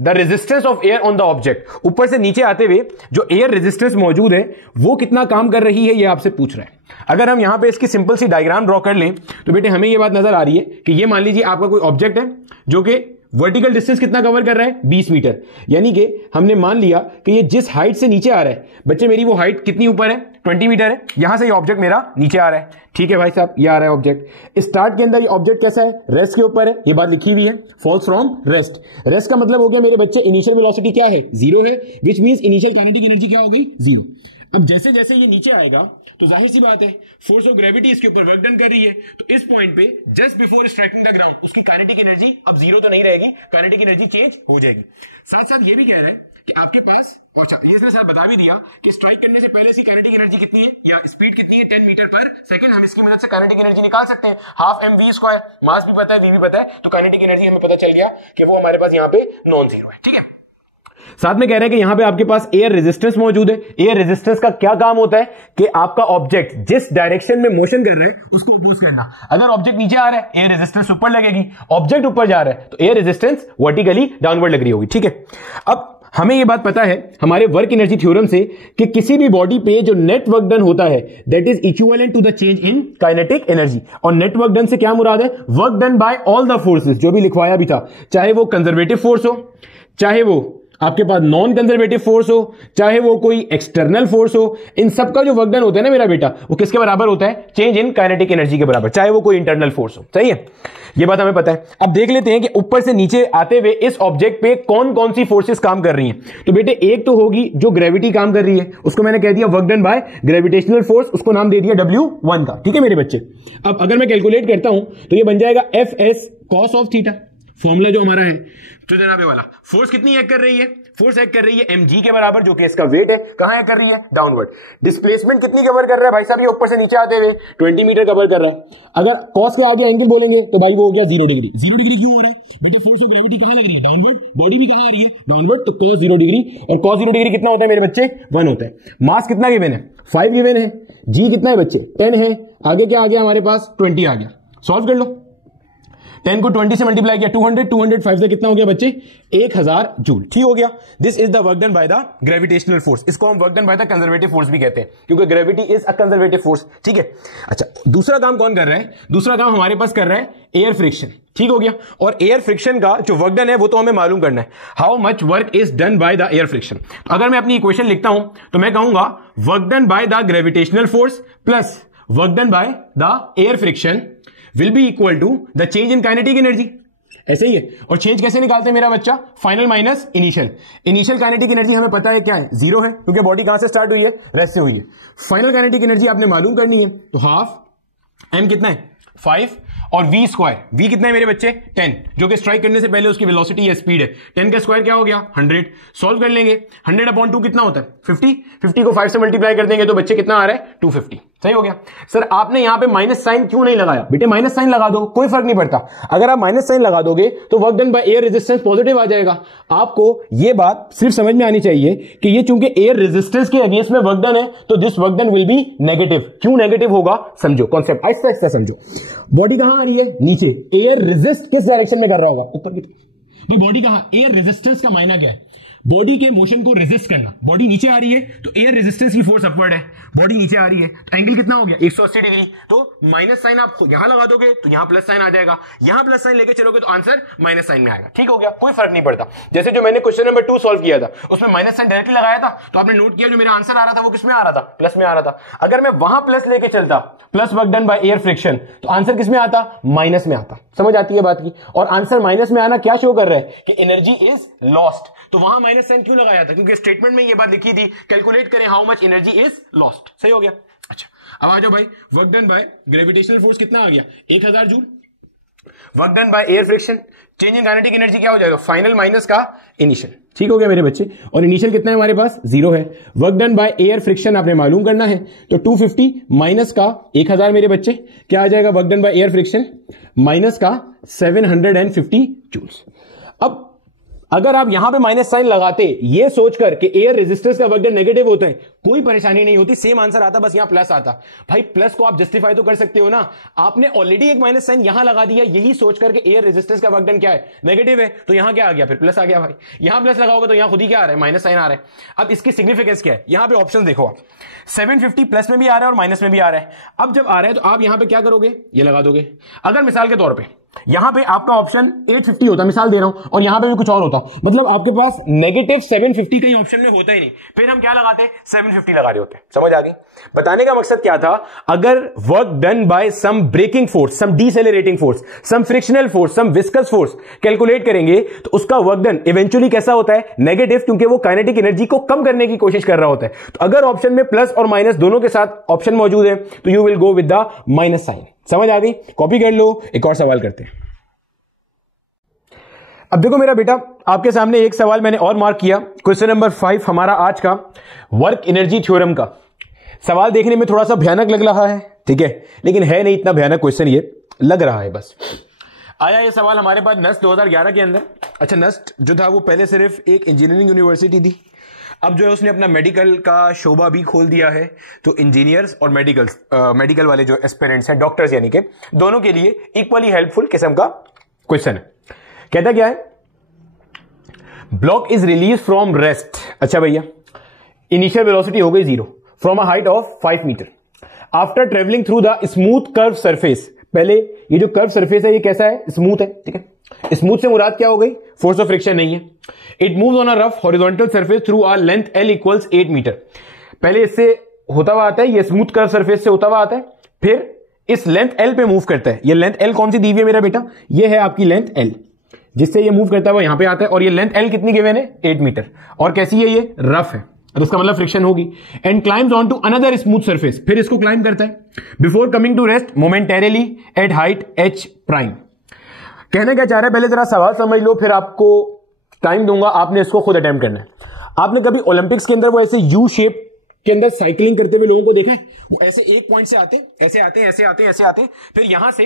the resistance of air on the object. ऊपर से नीचे आते हुए जो एयर रेजिस्टेंस मौजूद है वो कितना काम कर रही है, ये आपसे पूछ रहा है। अगर हम यहां पे इसकी सिंपल सी डायग्राम ड्रॉ कर लें तो बेटे हमें ये बात नजर आ रही है कि ये मान लीजिए आपका कोई ऑब्जेक्ट है जो कि वर्टिकल डिस्टेंस कितना कवर कर रहा है? 20 मीटर। यानी कि हमने मान लिया कि ये जिस हाइट से नीचे आ रहा है, बच्चे मेरी वो हाइट कितनी ऊपर है? 20 मीटर है। यहां से ये ऑब्जेक्ट मेरा नीचे आ रहा है। ठीक है भाई साहब, ये आ रहा है ऑब्जेक्ट। स्टार्ट के अंदर ये ऑब्जेक्ट कैसा है? रेस्ट के ऊपर है, ये बात लिखी हुई है, फॉल्स फ्रॉम रेस्ट। रेस्ट का मतलब हो गया मेरे बच्चे इनिशियल वेलोसिटी क्या है? 0 है, which means initial kinetic energy क्या हो गई? 0। अब जैसे जैसे ये नीचे आएगा तो जाहिर सी बात है फोर्स ऑफ ग्रेविटी इसके ऊपर वर्क डन कर रही है, तो इस पॉइंट पे just before striking the ground उसकी काइनेटिक एनर्जी अब 0 तो नहीं रहेगी, काइनेटिक एनर्जी चेंज हो जाएगी। साथ साथ ये भी कह रहा है कि आपके पास, अच्छा ये इसने सर बता भी दिया कि स्ट्राइक करने से पहले इसकी काइनेटिक एनर्जी कितनी है या स्पीड कितनी है? 10 मीटर पर सेकंड। हम इसकी मदद से काइनेटिक एनर्जी निकाल सकते हैं, ½ mv²। मास भी पता है, वी भी पता है, तो काइनेटिक एनर्जी हमें पता चल गया कि वो हमारे पास यहाँ पे नॉन जीरो है। ठीक है, साथ में कह रहे हैं कि यहां पे आपके पास एयर रेजिस्टेंस मौजूद है। एयर रेजिस्टेंस का क्या काम होता है कि आपका ऑब्जेक्ट जिस डायरेक्शन में मोशन कर रहा है उसको अपोज करना। अगर ऑब्जेक्ट नीचे आ रहा है एयर रेजिस्टेंस ऊपर लगेगी, ऑब्जेक्ट ऊपर जा रहा है तो एयर रेजिस्टेंस वर्टिकली डाउनवर्ड लग रही होगी। ठीक है, अब हमें यह बात पता है हमारे वर्क एनर्जी थ्योरम से कि किसी भी बॉडी पे जो नेट वर्क डन होता है that is equivalent to the change in kinetic energy. और नेट वर्क डन से क्या मुराद है? Work done by all the forces, जो भी लिखवाया भी था, चाहे वो कंजर्वेटिव फोर्स हो, चाहे वो आपके पास नॉन कंजर्वेटिव फोर्स हो, चाहे वो कोई एक्सटर्नल फोर्स हो, इन सब का जो वर्क डन होता है ना मेरा बेटा, वो किसके बराबर होता है? चेंज इन काइनेटिक एनर्जी के बराबर, चाहे वो कोई इंटरनल फोर्स हो। सही है, ये बात हमें पता है। अब देख लेते हैं कि ऊपर से नीचे आते हुए इस ऑब्जेक्ट पे कौन कौन सी फोर्सेस काम कर रही हैं। तो बेटे एक तो होगी जो ग्रेविटी काम कर रही है, उसको मैंने कह दिया work done by gravitational force, उसको नाम दे दिया W1 का। ठीक है मेरे बच्चे, अब अगर मैं कैलकुलेट करता हूं तो ये बन जाएगा FS cos of theta, formula जो हमारा है। तो जनाब वाला फोर्स कितनी एक्ट कर रही है? फोर्स एक्ट कर रही है mg के बराबर, जो कि इसका वेट है। कहां एक्ट कर रही है? डाउनवर्ड। डिस्प्लेसमेंट कितनी कवर कर रहा है भाई साहब? ये ऊपर से नीचे आते हुए 20 मीटर कवर कर रहा है। अगर cos के आगे एंगल बोलेंगे तो भाई वो हो गया 0 डिग्री। 0 डिग्री क्यों हो रही है? बॉडी भी कहां आ रही है? डाउनवर्ड। तो cos 0 डिग्री, और cos 0 डिग्री कितना होता है मेरे बच्चे? 1 होता है। मास कितना गिवन है? 5 गिवन है। g कितना है बच्चे? 10 है। आगे क्या आ गया हमारे पास? 20 आ गया। सॉल्व कर लो। 10 को 20 से मल्टीप्लाई किया 200, 205 से कितना हो गया बच्चे? 1000 जूल। ठीक हो गया। This is the work done by the gravitational force. इसको हम work done by the conservative force भी कहते हैं, क्योंकि gravity is a conservative force. ठीक है। अच्छा, दूसरा काम कौन कर रहा है? दूसरा काम हमारे पास कर रहा है एयर फ्रिक्शन। ठीक हो गया। और एयर फ्रिक्शन का जो वर्क डन है वो तो हमें मालूम करना है, how much work is done by the air friction. तो अगर मैं अपनी इक्वेशन लिखता हूं तो मैं कहूंगा work done by the gravitational force plus work done by the air friction will be equal to the change in kinetic energy. ऐसे ही है। और चेंज कैसे निकालते हैं मेरा बच्चा? Final minus initial. Initial kinetic energy हमें पता है क्या है? 0 है, क्योंकि बॉडी कहां से स्टार्ट हुई है? रेस्ट से हुई है। फाइनल काइनेटिक एनर्जी आपने मालूम करनी है, तो हाफ m कितना है? 5 और v स्क्वायर। v कितना है मेरे बच्चे? 10, जो कि स्ट्राइक करने से पहले उसकी वेलोसिटी या स्पीड है। 10 का स्क्वायर क्या हो गया? 100। सॉल्व कर लेंगे। 100/2 कितना होता है? 50। 50 को 5 से मल्टीप्लाई कर देंगे तो बच्चे कितना आ रहा है? 250। सही हो गया। सर आपने यहां पे माइनस साइन क्यों नहीं लगाया? बेटे माइनस साइन लगा दो, कोई फर्क नहीं पड़ता। अगर आप माइनस साइन लगा दोगे तो work done by air resistance positive आ जाएगा। आपको यह बात सिर्फ समझ में आनी चाहिए कि ये चूंकि एयर रेजिस्टेंस के अगेंस्ट में वर्क डन है, तो this work done will B negative. क्यों नेगेटिव होगा? समझो कॉन्सेप्ट, आहिस्ता आहिस्ता समझो। बॉडी कहां आ रही है? नीचे। एयर रेजिस्ट किस डायरेक्शन में कर रहा होगा? ऊपर की तरफ। भाई बॉडी कहां? एयर रेजिस्टेंस का मायना क्या है? बॉडी के मोशन को रेजिस्ट करना। बॉडी नीचे आ रही है तो एयर रेजिस्टेंस की फोर्स अपवर्ड है। बॉडी नीचे आ रही है तो एंगल कितना हो गया? 180 डिग्री। तो माइनस साइन आप यहां लगा दोगे तो यहां प्लस साइन आ जाएगा, यहां प्लस साइन लेके चलोगे तो आंसर माइनस साइन में आएगा। ठीक हो गया, कोई फर्क नहीं पड़ता। जैसे जो मैंने क्वेश्चन नंबर 2 सॉल्व किया था उसमें माइनस साइन डायरेक्टली लगाया था, तो आपने नोट किया जो मेरा आंसर आ रहा था वो किस में आ रहा था? प्लस में आ रहा था। अगर मैं वहां प्लस लेके चलता, plus work done by air friction, तो आंसर किस में आता? माइनस में आता। समझ आती है बात की? और आंसर माइनस में आना क्या शो कर रहा है? कि एनर्जी इज लॉस्ट। तो वहां माइनस साइन क्यों लगाया था? क्योंकि स्टेटमेंट में ये बात लिखी थी, कैलकुलेट करें how much energy is lost. सही हो गया। अच्छा, अब आ जाओ भाई, work done by gravitational force कितना आ गया? 1000 joule. Work done by air friction, change in kinetic energy क्या हो जाएगा? फाइनल माइनस का इनिशियल। ठीक हो गया मेरे बच्चे। और इनिशियल कितना है हमारे पास? 0 है। Work done by air friction आपने मालूम करना है, तो 250 माइनस का 1000 मेरे बच्चे क्या आ जाएगा? Work done by air friction minus का 750 जूल्स। अब अगर आप यहां पे माइनस साइन लगाते ये सोचकर कि एयर रेजिस्टेंस का वर्क डन नेगेटिव होता है, कोई परेशानी नहीं होती, सेम आंसर आता, बस यहां प्लस आता। भाई प्लस को आप जस्टिफाई तो कर सकते हो ना। आपने ऑलरेडी एक माइनस साइन यहां लगा दिया यही सोचकर के एयर रेजिस्टेंस का वर्क डन क्या है? नेगेटिव है। तो यहां क्या आ गया? फिर प्लस आ गया। भाई यहां प्लस लगाओगे तो यहां खुद ही क्या आ रहा है? माइनस साइन आ रहा है। अब इसकी सिग्निफिकेंस क्या है? यहां पे ऑप्शन देखो आप, 750 प्लस में भी आ रहा है और माइनस में भी आ रहा है। अब जब आ रहा है तो आप यहां पे क्या करोगे? ये लगा दोगे। अगर मिसाल के तौर पर यहां पे आपका ऑप्शन 850 होता, मिसाल दे रहा हूं, और यहां पे भी कुछ और होता, मतलब आपके पास नेगेटिव 750 कहीं ऑप्शन में होता ही नहीं, फिर हम क्या लगाते? 750 लगा रहे होते। समझ आ गई? बताने का मकसद क्या था? अगर work done by some braking force, some decelerating force, some frictional force, some viscous force calculate करेंगे तो उसका वर्क डन इवेंचुअली कैसा होता है? नेगेटिव, क्योंकि वो काइनेटिक एनर्जी को कम करने की कोशिश कर रहा होता है। तो अगर ऑप्शन में प्लस और माइनस दोनों के साथ ऑप्शन मौजूद है तो you will go with the minus sign. समझ आ गई? कॉपी कर लो। एक और सवाल करते हैं। अब देखो मेरा बेटा, आपके सामने एक सवाल मैंने और मार्क किया, क्वेश्चन नंबर 5 हमारा आज का वर्क एनर्जी थ्योरम का। सवाल देखने में थोड़ा सा भयानक लग रहा है, ठीक है, लेकिन है नहीं इतना भयानक क्वेश्चन, ये लग रहा है बस। आया ये सवाल हमारे पास नस्ट 2011 के अंदर। अच्छा, नस्ट जो था वो पहले सिर्फ एक इंजीनियरिंग यूनिवर्सिटी थी, अब जो है उसने अपना मेडिकल का शोबा भी खोल दिया है। तो इंजीनियर्स और मेडिकल वाले जो एस्पिरेंट्स हैं, डॉक्टर्स यानी के, दोनों के लिए इक्वली हेल्पफुल किस्म का क्वेश्चन है। कहता क्या है? Block is release from rest. अच्छा भैया, इनिशियल वेलोसिटी हो गई 0 from a height of 5 metre after travelling through the smooth curve surface. पहले ये जो कर्व सरफेस है ये कैसा है? स्मूथ है, ठीक है। स्मूथ से मुराद क्या हो गई? फोर्स ऑफ फ्रिक्शन नहीं है। It moves on a rough horizontal surface through a length L equals 8 metre. पहले इससे होता हुआ आता है, ये स्मूथ कर्व सरफेस से होता हुआ आता है, फिर इस लेंथ L पे मूव करता है। ये लेंथ L कौन सी दी हुई है मेरा बेटा? ये है आपकी लेंथ L, जिससे ये मूव करता है वो यहां पे आता है। और ये लेंथ L कितनी गिवन है? 8 मीटर। और कैसी है? ये रफ है, तो इसका मतलब फ्रिक्शन होगी। And climbs on to another smooth surface, फिर इसको क्लाइम करता है before coming to rest momentarily at height H prime. कहने क्या चाह रहा है? पहले जरा सवाल समझ लो, फिर आपको टाइम दूंगा, आपने इसको खुद अटेम्प्ट करना है। आपने कभी ओलंपिक्स के अंदर वो ऐसे यू शेप के अंदर साइकिलिंग करते हुए लोगों को देखा है? वो ऐसे एक पॉइंट से आते, ऐसे आते, ऐसे आते, ऐसे आते, फिर यहां से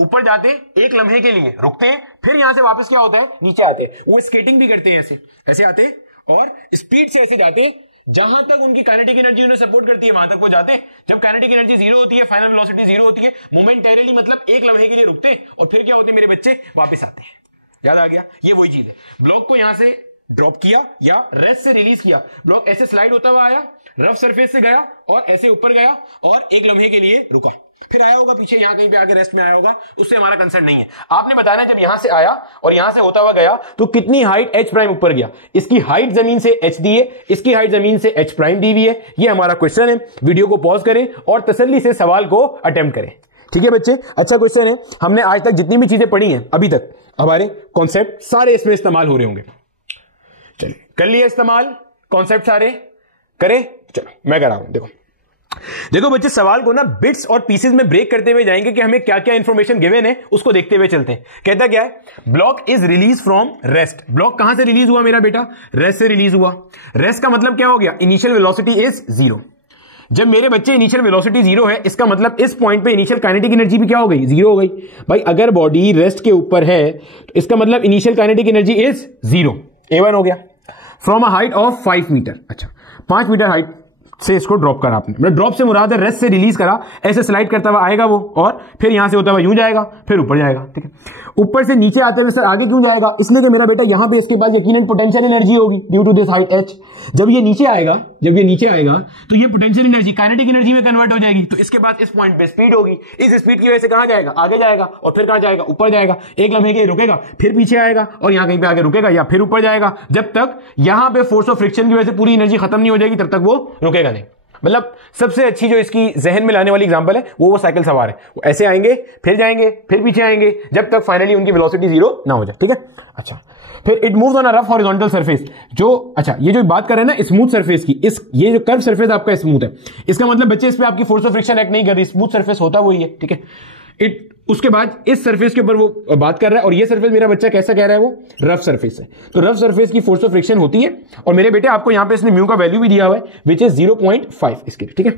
ऊपर जाते, एक लम्हे के लिए रुकते हैं, फिर यहां से वापस क्या होता है, नीचे आते हैं। वो स्केटिंग भी करते हैं, ऐसे ऐसे आते और स्पीड से ऐसे जाते, जहां तक उनकी काइनेटिक एनर्जी उन्हें सपोर्ट करती है वहां तक वो जाते हैं। जब काइनेटिक एनर्जी जीरो होती है, फाइनल वेलोसिटी जीरो होती है, मोमेंटेरियली मतलब एक लम्हे के लिए रुकते हैं और फिर क्या होते हैं मेरे बच्चे, वापस आते हैं। याद आ गया? ये वही चीज है। ब्लॉक को यहां से ड्रॉप किया या रेस्ट से रिलीज किया, ब्लॉक ऐसे स्लाइड होता हुआ आया, रफ सरफेस से गया और ऐसे ऊपर गया और एक लम्हे के लिए रुका, फिर आया होगा पीछे, यहां कहीं पे आके रेस्ट में आया होगा, उससे हमारा कंसर्न नहीं है। आपने बताना जब यहां से आया और यहां से होता हुआ गया तो कितनी हाइट h प्राइम ऊपर गया। इसकी हाइट जमीन से h दी है, इसकी हाइट जमीन से h प्राइम दी हुई है। ये हमारा क्वेश्चन है। वीडियो को पॉज करें और तसल्ली से सवाल को अटेम्प्ट करें। ठीक है बच्चे, अच्छा क्वेश्चन है। हमने आज तक जितनी भी चीजें पढ़ी हैं अभी तक, हमारे कॉन्सेप्ट सारे इसमें इस्तेमाल हो रहे होंगे। चलिए कर लिया इस्तेमाल, कॉन्सेप्ट सारे करे। चलो मैं करा हूं। देखो बच्चे, सवाल को ना बिट्स और पीसेस में ब्रेक करते हुए जाएंगे कि हमें क्या क्या इंफॉर्मेशन गिवन है उसको देखते हुए चलते हैं। कहता क्या है, block is release from rest. Block कहां से रिलीज हुआ मेरा बेटा? रेस्ट से रिलीज हुआ। रेस्ट का मतलब क्या हो गया? Initial velocity is zero. जब मेरे बच्चे इनिशियल वेलोसिटी जीरो है, इसका मतलब इस पॉइंट पे इनिशियल काइनेटिक एनर्जी भी क्या हो गई? जीरो हो गई। भाई अगर बॉडी रेस्ट के ऊपर है तो इसका मतलब initial kinetic energy is zero. A1 हो गया। From a height of 5 metre. अच्छा, 5 मीटर हाइट से इसको ड्रॉप करा आपने, मतलब ड्रॉप से मुराद है रेस्ट से रिलीज करा, ऐसे स्लाइड करता हुआ आएगा वो और फिर यहां से होता हुआ यूं जाएगा, फिर ऊपर जाएगा। ठीक है, ऊपर से नीचे आते हुए सर आगे क्यों जाएगा? इसलिए कि मेरा बेटा यहां पे इसके पास यकीनन पोटेंशियल एनर्जी होगी due to this height h। जब ये नीचे आएगा तो ये पोटेंशियल एनर्जी काइनेटिक एनर्जी में कन्वर्ट हो जाएगी, तो इसके बाद इस पॉइंट पे स्पीड होगी। इस स्पीड की वजह से कहां जाएगा? आगे जाएगा और फिर कहां जाएगा? ऊपर जाएगा। एक लम्हे के लिए रुकेगा, फिर पीछे आएगा और यहां कहीं पे आगे रुकेगा या फिर ऊपर जाएगा। जब तक यहां पे फोर्स ऑफ फ्रिक्शन की वजह से पूरी एनर्जी खत्म नहीं हो जाएगी तब तक वो रुकेगा नहीं। मतलब सबसे अच्छी जो इसकी जहन में लाने वाली एग्जांपल है वो साइकिल सवार है। वो ऐसे आएंगे, फिर जाएंगे, फिर पीछे आएंगे, जब तक फाइनली उनकी वेलोसिटी जीरो ना हो जाए। ठीक है, अच्छा, फिर it moves on a rough horizontal surface. जो अच्छा ये जो बात कर रहे हैं ना स्मूथ सरफेस की, इस ये जो कर्व सरफेस आपका स्मूथ है, इसका मतलब बच्चे इस पे आपकी फोर्स ऑफ फ्रिक्शन एक्ट नहीं कर रही, स्मूथ सरफेस होता वही है। ठीक है, उसके बाद इस सरफेस के ऊपर वो बात कर रहा है और ये सरफेस मेरा बच्चा कैसा कह रहा है? वो रफ सरफेस है। तो रफ सरफेस की फोर्स ऑफ फ्रिक्शन होती है और मेरे बेटे आपको यहां पे इसने म्यू का वैल्यू भी दिया हुआ है विच इज 0.5 इसके लिए। ठीक है,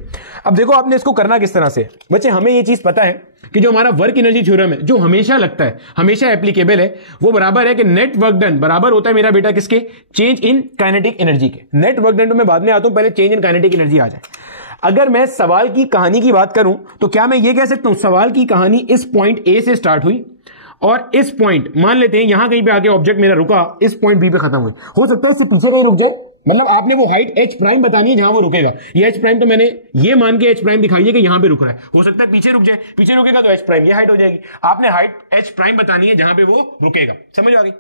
अब देखो आपने इसको करना किस तरह से। बच्चे हमें ये चीज पता है कि जो हमारा वर्क एनर्जी थ्योरम है, जो हमेशा लगता है, हमेशा एप्लीकेबल है, वो बराबर है कि नेट वर्क डन बराबर होता है मेरा बेटा किसके? चेंज इन काइनेटिक एनर्जी के। नेट वर्क डन तो मैं बाद में आता हूं, पहले चेंज इन काइनेटिक एनर्जी आ जाए। अगर मैं सवाल की कहानी की बात करूं तो क्या मैं ये कह सकता हूं सवाल की कहानी इस पॉइंट ए से स्टार्ट हुई और इस पॉइंट मान लेते हैं यहां कहीं पे आके ऑब्जेक्ट मेरा रुका, इस पॉइंट बी पे खत्म हुई। हो सकता है इससे पीछे कहीं रुक जाए, मतलब आपने वो हाइट h प्राइम बतानी है जहां वो रुकेगा। ये h प्राइम तो मैंने ये मान के h प्राइम दिखाई है कि यहां पे रुक रहा है। हो सकता है पीछे रुक जाए, पीछे रुकेगा तो h प्राइम ये हाइट हो जाएगी। आपने हाइट h प्राइम बतानी है जहां पे वो रुकेगा। समझ आ गई?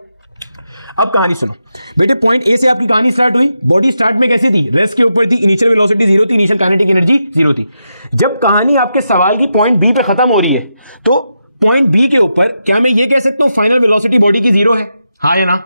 अब कहानी सुनो बेटे, पॉइंट ए से आपकी कहानी स्टार्ट हुई। बॉडी स्टार्ट में कैसे थी? रेस्ट के ऊपर थी, इनिशियल वेलोसिटी जीरो थी, इनिशियल काइनेटिक एनर्जी जीरो थी। जब कहानी आपके सवाल की पॉइंट बी पे खत्म हो रही है तो पॉइंट बी के ऊपर क्या मैं ये कह सकता हूं फाइनल वेलोसिटी बॉडी की जीरो है? हाँ या ना?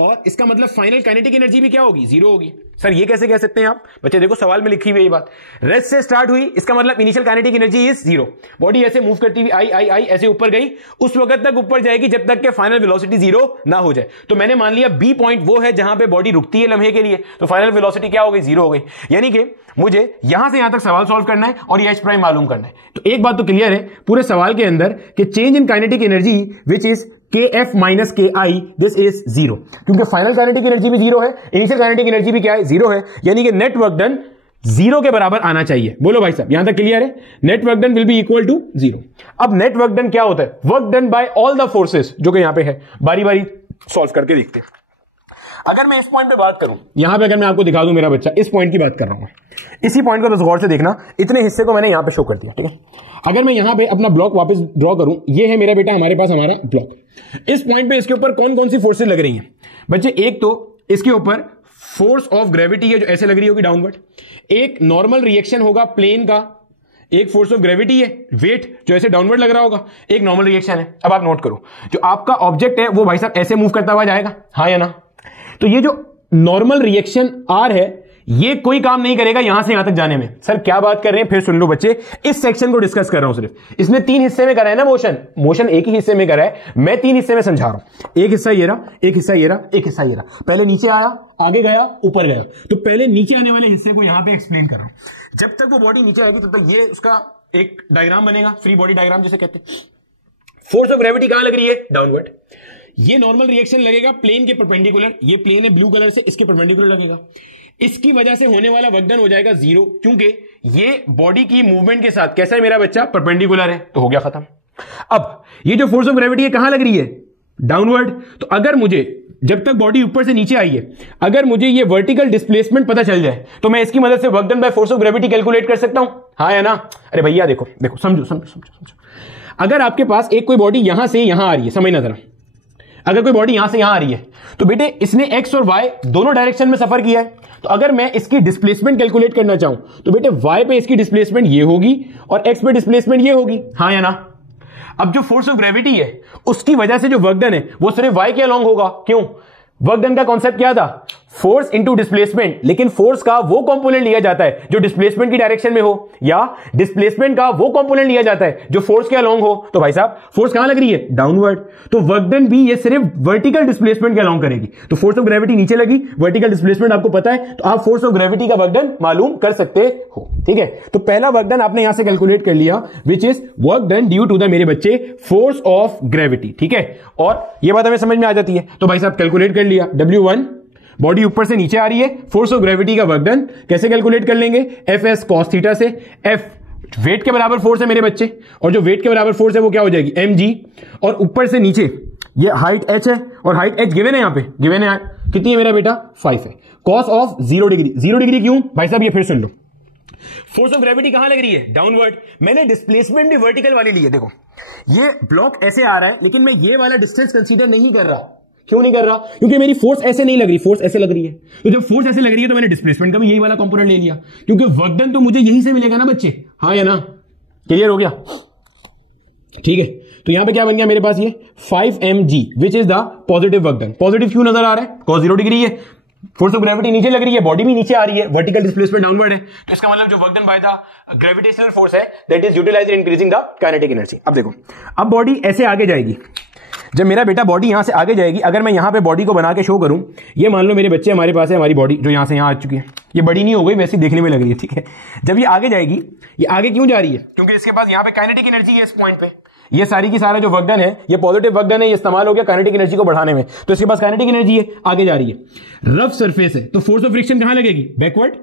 और इसका मतलब फाइनल काइनेटिक एनर्जी भी क्या होगी? जीरो होगी। सर ये कैसे कह सकते हैं आप? बच्चे देखो सवाल में लिखी हुई ये बात, रेस्ट से स्टार्ट हुई, इसका मतलब initial kinetic energy is zero. Body ऐसे मूव करती हुई आई ऐसे ऊपर गई, उस वक्त तक ऊपर जाएगी जब तक के फाइनल वेलोसिटी जीरो ना हो जाए। तो मैंने मान लिया बी पॉइंट वो है जहां पे बॉडी रुकती है लम्हे के लिए, तो फाइनल वेलोसिटी क्या हो गई? जीरो हो गई। यानी कि मुझे यहां से यहां तक सवाल सॉल्व करना है और ये h प्राइम मालूम करना है। तो एक बात तो क्लियर है पूरे सवाल के अंदर कि change in kinetic energy which is kf minus ki this is zero, क्योंकि फाइनल काइनेटिक एनर्जी भी जीरो है, इनिशियल काइनेटिक एनर्जी भी क्या है? जीरो है। यानी कि नेट वर्क डन जीरो के बराबर आना चाहिए। बोलो भाई साहब, यहां तक क्लियर है? Net work done will be equal to zero. अब नेट वर्क डन क्या होता है? Work done by all the forces, जो कि यहां पे है। बारी बारी सॉल्व करके देखते हैं। अगर मैं इस पॉइंट पे बात करूं, यहां पे अगर मैं आपको दिखा दूं मेरा बच्चा इस पॉइंट की बात कर रहा हूं, इसी पॉइंट को तो गौर से देखना, इतने हिस्से को मैंने यहां पे शो कर दिया। ठीक है, अगर मैं यहां पे अपना ब्लॉक वापस ड्रॉ करूं, ये है मेरा बेटा हमारे पास हमारा ब्लॉक। इस पॉइंट पे इसके ऊपर कौन कौन सी फोर्सेस लग रही हैं बच्चे? एक तो इसके ऊपर फोर्स ऑफ ग्रेविटी है जो ऐसे लग रही होगी डाउनवर्ड, एक नॉर्मल रिएक्शन होगा प्लेन का, एक फोर्स ऑफ ग्रेविटी है वेट जो ऐसे डाउनवर्ड लग रहा होगा, एक नॉर्मल रिएक्शन है। अब आप नोट करो, जो आपका ऑब्जेक्ट है वो भाई साहब ऐसे मूव करता हुआ जाएगा, हाँ या ना? तो ये जो नॉर्मल रिएक्शन आर है ये कोई काम नहीं करेगा यहां से यहां तक जाने में। सर क्या बात कर रहे हैं, फिर सुन लो बच्चे, इस सेक्शन को डिस्कस कर रहा हूं सिर्फ। इसने 3 हिस्से में करा है ना मोशन एक ही हिस्से में करा है, मैं 3 हिस्से में समझा रहा हूं। एक हिस्सा ये रहा, एक हिस्सा ये रहा, एक हिस्सा ये रहा। पहले नीचे आया, आगे गया, ऊपर गया। तो पहले नीचे आने वाले हिस्से को यहां पे एक्सप्लेन कर रहा हूं। जब तक वो बॉडी नीचे आएगी तब तक ये उसका एक डायग्राम बनेगा, फ्री बॉडी डायग्राम जिसे कहते हैं। फोर्स ऑफ ग्रेविटी कहां लग रही है? डाउनवर्ड। ये नॉर्मल रिएक्शन लगेगा प्लेन के परपेंडिकुलर, ये प्लेन है ब्लू कलर से, इसके परपेंडिकुलर लगेगा। इसकी वजह से होने वाला वर्क डन हो जाएगा 0, क्योंकि ये बॉडी की मूवमेंट के साथ कैसा है मेरा बच्चा? परपेंडिकुलर है, तो हो गया खत्म। अब ये जो फोर्स ऑफ ग्रेविटी है कहां लग रही है? डाउनवर्ड। तो अगर मुझे, जब तक बॉडी ऊपर से नीचे आई है, अगर मुझे ये वर्टिकल डिस्प्लेसमेंट पता चल जाए तो मैं इसकी मदद से work done by force of gravity calculate कर सकता हूं, हाँ या ना? अरे भैया देखो देखो, समझो समझो समझो समझो। अगर आपके पास एक कोई बॉडी यहां से यहां आ रही है, समझना जरा, अगर कोई बॉडी यहां से यहां आ रही है तो बेटे इसने एक्स और वाई दोनों डायरेक्शन में सफर किया है। तो अगर मैं इसकी डिस्प्लेसमेंट कैलकुलेट करना चाहूं तो बेटे वाई पे इसकी डिस्प्लेसमेंट ये होगी और एक्स पे डिस्प्लेसमेंट ये होगी, हाँ या ना? अब जो फोर्स ऑफ ग्रेविटी है उसकी वजह से जो वर्क डन है वो सिर्फ वाई के अलोंग होगा। क्यों? वर्क डन का कॉन्सेप्ट क्या था? फोर्स इंटू डिस्प्लेसमेंट, लेकिन फोर्स का वो कंपोनेंट लिया जाता है जो डिस्प्लेसमेंट की डायरेक्शन में हो, या डिस्प्लेसमेंट का वो कंपोनेंट लिया जाता है जो फोर्स के अलोंग हो। तो भाई साहब फोर्स कहां लग रही है? डाउनवर्ड। तो वर्क डन भी ये सिर्फ वर्टिकल डिस्प्लेसमेंट के अलोंग करेगी। तो फोर्स ऑफ ग्रेविटी नीचे लगी, वर्टिकल डिस्प्लेसमेंट आपको पता है, तो आप फोर्स ऑफ ग्रेविटी का वर्क डन मालूम कर सकते हो। ठीक है, तो पहला वर्क डन आपने यहां से कैलकुलेट कर लिया, which is work done due to the मेरे बच्चे फोर्स ऑफ ग्रेविटी। ठीक है, और ये बात हमें समझ में आ जाती है। तो भाई साहब कैलकुलेट कर लिया, W1 बॉडी ऊपर से नीचे आ रही है, फोर्स ऑफ ग्रेविटी का वर्क डन कैसे कैलकुलेट कर लेंगे? Fs cos थीटा से। F वेट के बराबर फोर्स है मेरे बच्चे, और जो वेट के बराबर फोर्स है वो क्या हो जाएगी? mg। और ऊपर से नीचे ये हाइट h है, और हाइट h गिवन है, यहां पे गिवन है कितनी है मेरा बेटा? 5 है। Cos of 0 degree. 0 डिग्री क्यों भाई साहब? ये फिर सुन लो, फोर्स ऑफ ग्रेविटी कहां लग रही है? डाउनवर्ड। मैंने डिस्प्लेसमेंट भी वर्टिकल वाली ली है। देखो ये ब्लॉक ऐसे आ रहा है, लेकिन मैं ये वाला डिस्टेंस कंसीडर नहीं कर रहा। क्यों नहीं कर रहा? क्योंकि मेरी फोर्स ऐसे नहीं लग रही, फोर्स ऐसे लग रही है। तो जब फोर्स ऐसे लग रही है तो मैंने डिस्प्लेसमेंट का भी यही वाला कंपोनेंट ले लिया, क्योंकि वर्क डन तो मुझे यहीं से मिलेगा ना बच्चे, हाँ या ना? क्लियर हो गया? ठीक है, तो यहां पे क्या बन गया मेरे पास? ये 5 mg which is the positive work done. Positive क्यों नजर आ रहा है? cos 0 डिग्री है, फोर्स ऑफ ग्रेविटी नीचे लग रही है, बॉडी भी नीचे आ रही है, वर्टिकल डिस्प्लेसमेंट डाउनवर्ड है। तो इसका मतलब जो work done by the gravitational force है that is utilised in increasing the kinetic energy. अब देखो, अब बॉडी ऐसे आगे जाएगी। जब मेरा बेटा बॉडी यहां से आगे जाएगी, अगर मैं यहां पे बॉडी को बना के शो करूं, ये मान लो मेरे बच्चे हमारे पास है, हमारी बॉडी जो यहां से यहां आ चुकी है, ये बड़ी नहीं हो गई, वैसे देखने में लग रही है। ठीक है, जब ये आगे जाएगी, ये आगे क्यों जा रही है? क्योंकि इसके पास यहां पे काइनेटिक एनर्जी है इस पॉइंट पे। ये सारी की सारा जो वर्क डन है ये पॉजिटिव वर्क डन है, ये इस्तेमाल हो गया काइनेटिक एनर्जी को बढ़ाने में, तो इसके पास काइनेटिक एनर्जी है, आगे जा रही है। रफ सरफेस है तो फोर्स ऑफ फ्रिक्शन कहां लगेगी? बैकवर्ड।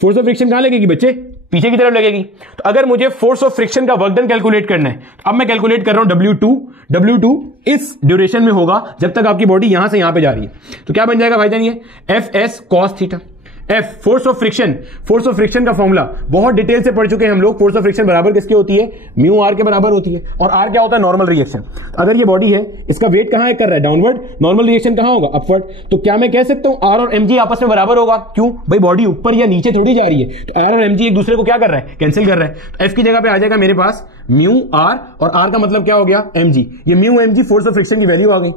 फोर्स ऑफ फ्रिक्शन कहां लगेगी बच्चे? पीछे की तरफ लगेगी। तो अगर मुझे फोर्स ऑफ फ्रिक्शन का वर्क डन कैलकुलेट करना है, तो अब मैं कैलकुलेट कर रहा हूं W2 इस ड्यूरेशन में होगा जब तक आपकी बॉडी यहां से यहां पे जा रही है। तो क्या बन जाएगा भाई जान? ये Fs cos theta. F force of friction का फॉर्मूला बहुत डिटेल से पढ़ चुके हैं हम लोग। फोर्स ऑफ फ्रिक्शन बराबर किसके होती है? म्यू आर के बराबर होती है, और आर क्या होता है? Normal reaction. अगर ये बॉडी है, इसका वेट कहां कर रहा है? डाउनवर्ड। नॉर्मल रिएक्शन कहां होगा? अपवर्ड। तो क्या मैं कह सकता हूं आर और mg आपस में बराबर होगा? क्यों भाई? बॉडी ऊपर या नीचे थोड़ी जा रही है, तो आर और mg एक दूसरे को क्या कर रहा है? कैंसिल कर रहा है। तो F की जगह पे आ जाएगा मेरे पास म्यू आर, और आर का मतलब क्या हो गया? mg। ये mu mg force of friction की वैल्यू आ गई।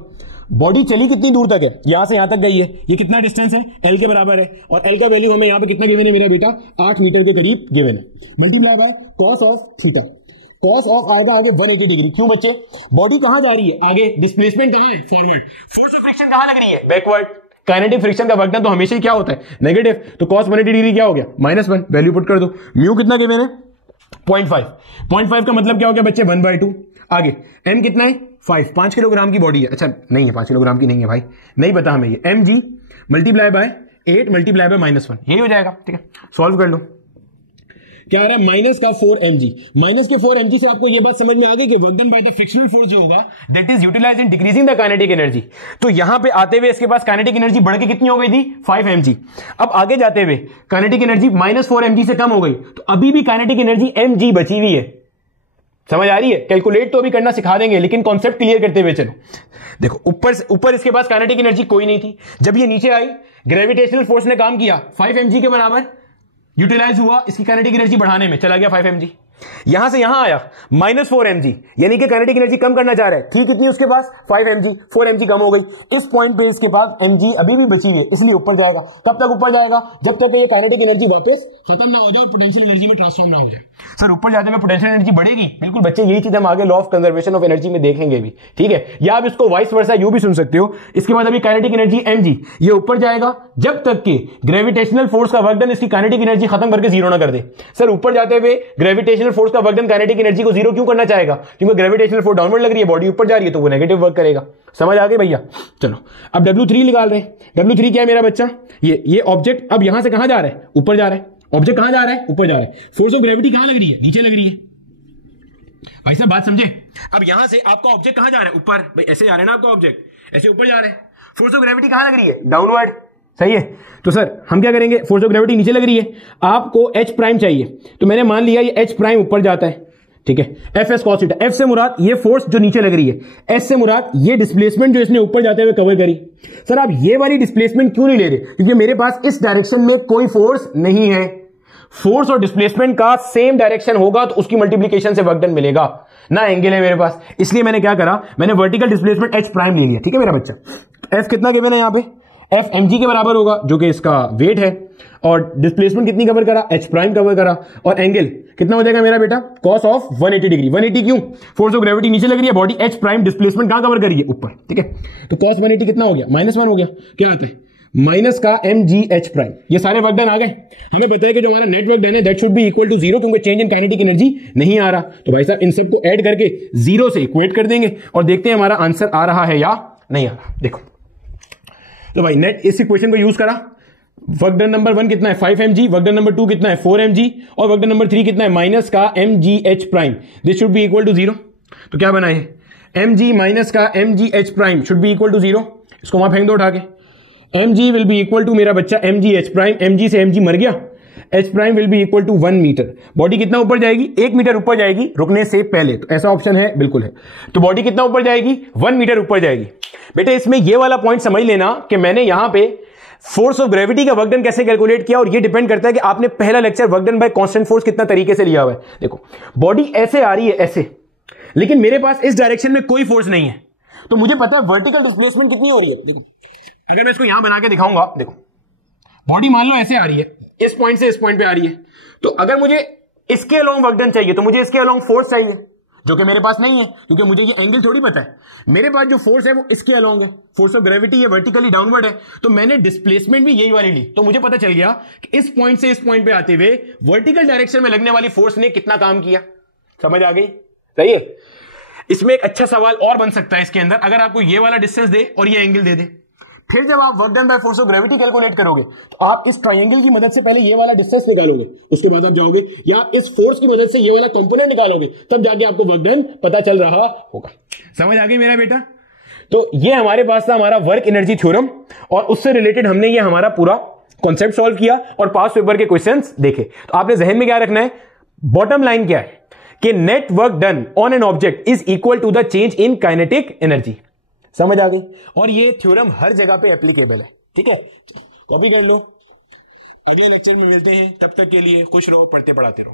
बॉडी चली कितनी दूर तक है? यहां से यहां तक गई है, ये कितना डिस्टेंस है? L के बराबर है, और L का वैल्यू हमें यहां पे कितना गिवन है मेरा बेटा? 8 मीटर के करीब गिवन है। Multiply by cos of theta. cos of आएगा आगे 180 डिग्री। क्यों बच्चे? बॉडी कहां जा रही है? आगे। डिस्प्लेसमेंट कहां है? फॉरवर्ड। फोर्स ऑफ फ्रिक्शन कहां लग रही है? बैकवर्ड। काइनेटिक फ्रिक्शन का वर्क डन तो हमेशा ही क्या होता है? नेगेटिव। तो cos 180 डिग्री क्या हो गया? -1। वैल्यू पुट कर दो। म्यू कितना गिवन है? 0.5। 0.5 का मतलब क्या हो गया बच्चे? 1/2। आगे m कितना है? 5 किलोग्राम की बॉडी है। अच्छा नहीं है, 5 किलोग्राम की नहीं है भाई, नहीं पता हमें ये। mg multiply by 8 multiply by -1, यही हो जाएगा। ठीक है, सॉल्व कर लो। क्या आ रहा है? माइनस का 4mg। माइनस के 4mg से आपको ये बात समझ में आ गई कि work done by the frictional force जो होगा that is utilised in decreasing the kinetic energy. तो यहां पे आते हुए इसके पास काइनेटिक एनर्जी बढ़ के कितनी हो गई थी? 5mg। अब आगे जाते हुए काइनेटिक एनर्जी -4mg से कम हो गई, तो अभी भी काइनेटिक एनर्जी mg बची हुई है। समझ आ रही है? कैलकुलेट तो अभी करना सिखा देंगे, लेकिन कॉन्सेप्ट क्लियर करते हुए चलो। देखो ऊपर इसके पास काइनेटिक एनर्जी कोई नहीं थी। जब ये नीचे आई, ग्रेविटेशनल फोर्स ने काम किया, 5mg के बराबर यूटिलाइज हुआ, इसकी काइनेटिक एनर्जी बढ़ाने में चला गया 5mg। यहां से यहां आया -4 mg, यानी कि काइनेटिक एनर्जी कम करना चाह रहा है। थी कितनी उसके पास 5 mg, 4 mg कम हो गई। इस पॉइंट पे इसके पास mg अभी भी बची हुई है, इसलिए ऊपर जाएगा। कब तक ऊपर जाएगा? जब तक ये काइनेटिक एनर्जी वापस खत्म ना हो जाए और पोटेंशियल एनर्जी में ट्रांसफॉर्म ना हो जाए। सर ऊपर जाते में पोटेंशियल एनर्जी बढ़ेगी? बिल्कुल बच्चे, यही चीज हम आगे law of conservation of energy में देखेंगे भी, ठीक है। या आप इसको वाइस वर्सा यूं भी सुन सकते हो। इसके बाद अभी काइनेटिक एनर्जी mg, ये ऊपर जाएगा जब तक कि ग्रेविटेशनल फोर्स का वर्क डन इसकी काइनेटिक एनर्जी खत्म करके जीरो ना कर दे। सर ऊपर जाते हुए ग्रेविटेशनल फोर्स का वर्क डन काइनेटिक एनर्जी को जीरो क्यों करना चाहेगा? क्योंकि ग्रेविटेशनल फोर्स डाउनवर्ड लग रही है, बॉडी ऊपर जा रही है, तो वो नेगेटिव वर्क करेगा। समझ आ गई भैया? चलो अब W3 निकाल रहे हैं। W3 क्या है मेरा बच्चा? ये ऑब्जेक्ट अब यहां से कहां जा रहा है? ऊपर जा रहा है। ऑब्जेक्ट कहां जा रहा है? ऊपर जा रहा है। फोर्स ऑफ ग्रेविटी कहां लग रही है? नीचे लग रही है। भाई साहब बात समझे? अब यहां से आपका ऑब्जेक्ट कहां जा रहा है? ऊपर। भाई ऐसे जा रहा है ना आपका ऑब्जेक्ट, ऐसे ऊपर जा रहा है। फोर्स ऑफ ग्रेविटी कहां लग रही है? डाउनवर्ड। सही है। तो सर हम क्या करेंगे? फोर्स ऑफ ग्रेविटी नीचे लग रही है, आपको H प्राइम चाहिए, तो मैंने मान लिया ये H प्राइम ऊपर जाता है, ठीक है। F s cos theta, F से मुराद ये फोर्स जो नीचे लग रही है, एस से मुराद ये डिस्प्लेसमेंट जो इसने ऊपर जाते हुए कवर करी। सर आप ये वाली डिस्प्लेसमेंट क्यों नहीं ले रहे? क्योंकि मेरे पास इस डायरेक्शन में कोई फोर्स नहीं है। फोर्स और डिस्प्लेसमेंट का सेम डायरेक्शन होगा तो उसकी मल्टीप्लीकेशन से वर्क डन मिलेगा ना, एंगल है मेरे पास। इसलिए मैंने क्या करा, मैंने वर्टिकल डिस्प्लेसमेंट H प्राइम ले लिया, ठीक है मेरा बच्चा। एफ कितना गिवन है यहां पे? एफ mg के बराबर होगा, जो कि इसका वेट है, और डिस्प्लेसमेंट कितनी कवर करा? H प्राइम कवर करा, और एंगल कितना हो जाएगा मेरा बेटा? Cos of 180 degree. 180 क्यों? फोर्स ऑफ ग्रेविटी नीचे लग रही है, बॉडी H प्राइम, डिस्प्लेसमेंट कहां कवर करिए? ऊपर, ठीक है। तो कॉस 180 कितना हो गया? -1 हो गया। क्या आता है? माइनस का mg H प्राइम। ये सारे वर्क डन आ गए। हमें पता है कि जो हमारा नेट वर्क डन है that should be equal to 0, क्योंकि चेंज इन काइनेटिक एनर्जी नहीं आ रहा। तो भाई साहब इन सबको ऐड करके 0 से इक्वेट कर देंगे और देखते हैं हमारा आंसर आ रहा है या नहीं आ रहा। देखो तो भाई नेट इस इक्वेशन को यूज करा। वर्क डन नंबर 1 कितना है? 5 mg। वर्क डन नंबर 2 कितना है? 4 mg। और वर्क डन नंबर 3 कितना है? माइनस का mg H prime. This should be equal to 0। तो क्या बना है? mg माइनस का mg H prime should be equal to 0। इसको वहां फेंक दो उठा के। mg will be equal to मेरा बच्चा mg H प्राइम। mg से mg मर गया। H prime will be equal to 1 metre. Body कितना ऊपर जाएगी? 1 मीटर ऊपर जाएगी रुकने से पहले। तो ऐसा ऑप्शन है, बिल्कुल है। तो बॉडी कितना ऊपर जाएगी? 1 मीटर ऊपर जाएगी। बेटे इसमें ये वाला पॉइंट समझ लेना कि मैंने यहां पे फोर्स ऑफ ग्रेविटी का वर्क डन कैसे कैलकुलेट किया, और ये डिपेंड करता है कि आपने पहला lecture work done bye constant force कितना तरीके से लिया हुआ है। देखो बॉडी ऐसे आ रही है, ऐसे, लेकिन मेरे पास इस डायरेक्शन में कोई फोर्स नहीं है, तो मुझे पता है वर्टिकल डिस्प्लेसमेंट कितनी हो रही है। अगर मैं इसको यहां बना के दिखाऊंगा, देखो बॉडी मान लो ऐसे आ रही है, इस पॉइंट से इस पॉइंट पे आ रही है, तो अगर मुझे इसके अलोंग वर्क डन चाहिए तो मुझे इसके अलोंग फोर्स चाहिए, जो कि मेरे पास नहीं है, क्योंकि मुझे ये एंगल थोड़ी पता है। मेरे पास जो फोर्स है वो इसके अलोंग है, फोर्स ऑफ ग्रेविटी ये वर्टिकली डाउनवर्ड है, तो मैंने डिस्प्लेसमेंट भी यही वाली ली। तो मुझे पता चल गया कि इस पॉइंट से इस पॉइंट पे आते हुए वर्टिकल डायरेक्शन में लगने वाली फोर्स ने कितना काम किया। समझ आ गई? सही है। इसमें एक अच्छा सवाल और बन सकता है इसके अंदर, अगर आपको ये वाला डिस्टेंस दे और ये एंगल दे दे, फिर जब आप work done by force of gravity calculate करोगे तो आप इस ट्रायंगल की मदद से पहले ये वाला डिस्टेंस निकालोगे, उसके बाद आप जाओगे या आप इस फोर्स की मदद से ये वाला कंपोनेंट निकालोगे, तब जाके आपको वर्क डन पता चल रहा होगा। समझ आ गई मेरा बेटा? तो ये हमारे पास था हमारा वर्क एनर्जी थ्योरम, और उससे रिलेटेड हमने ये हमारा पूरा कॉन्सेप्ट सॉल्व किया और पास पेपर के क्वेश्चंस देखे। तो आपने जहन में क्या रखना है, बॉटम लाइन क्या है कि net work done on an object is equal to the change in kinetic energy. समझ आ गई? और ये थ्योरम हर जगह पे एप्लीकेबल है, ठीक है। कॉपी कर लो। अगले लेक्चर में मिलते हैं, तब तक के लिए खुश रहो, पढ़ते पढ़ाते रहो।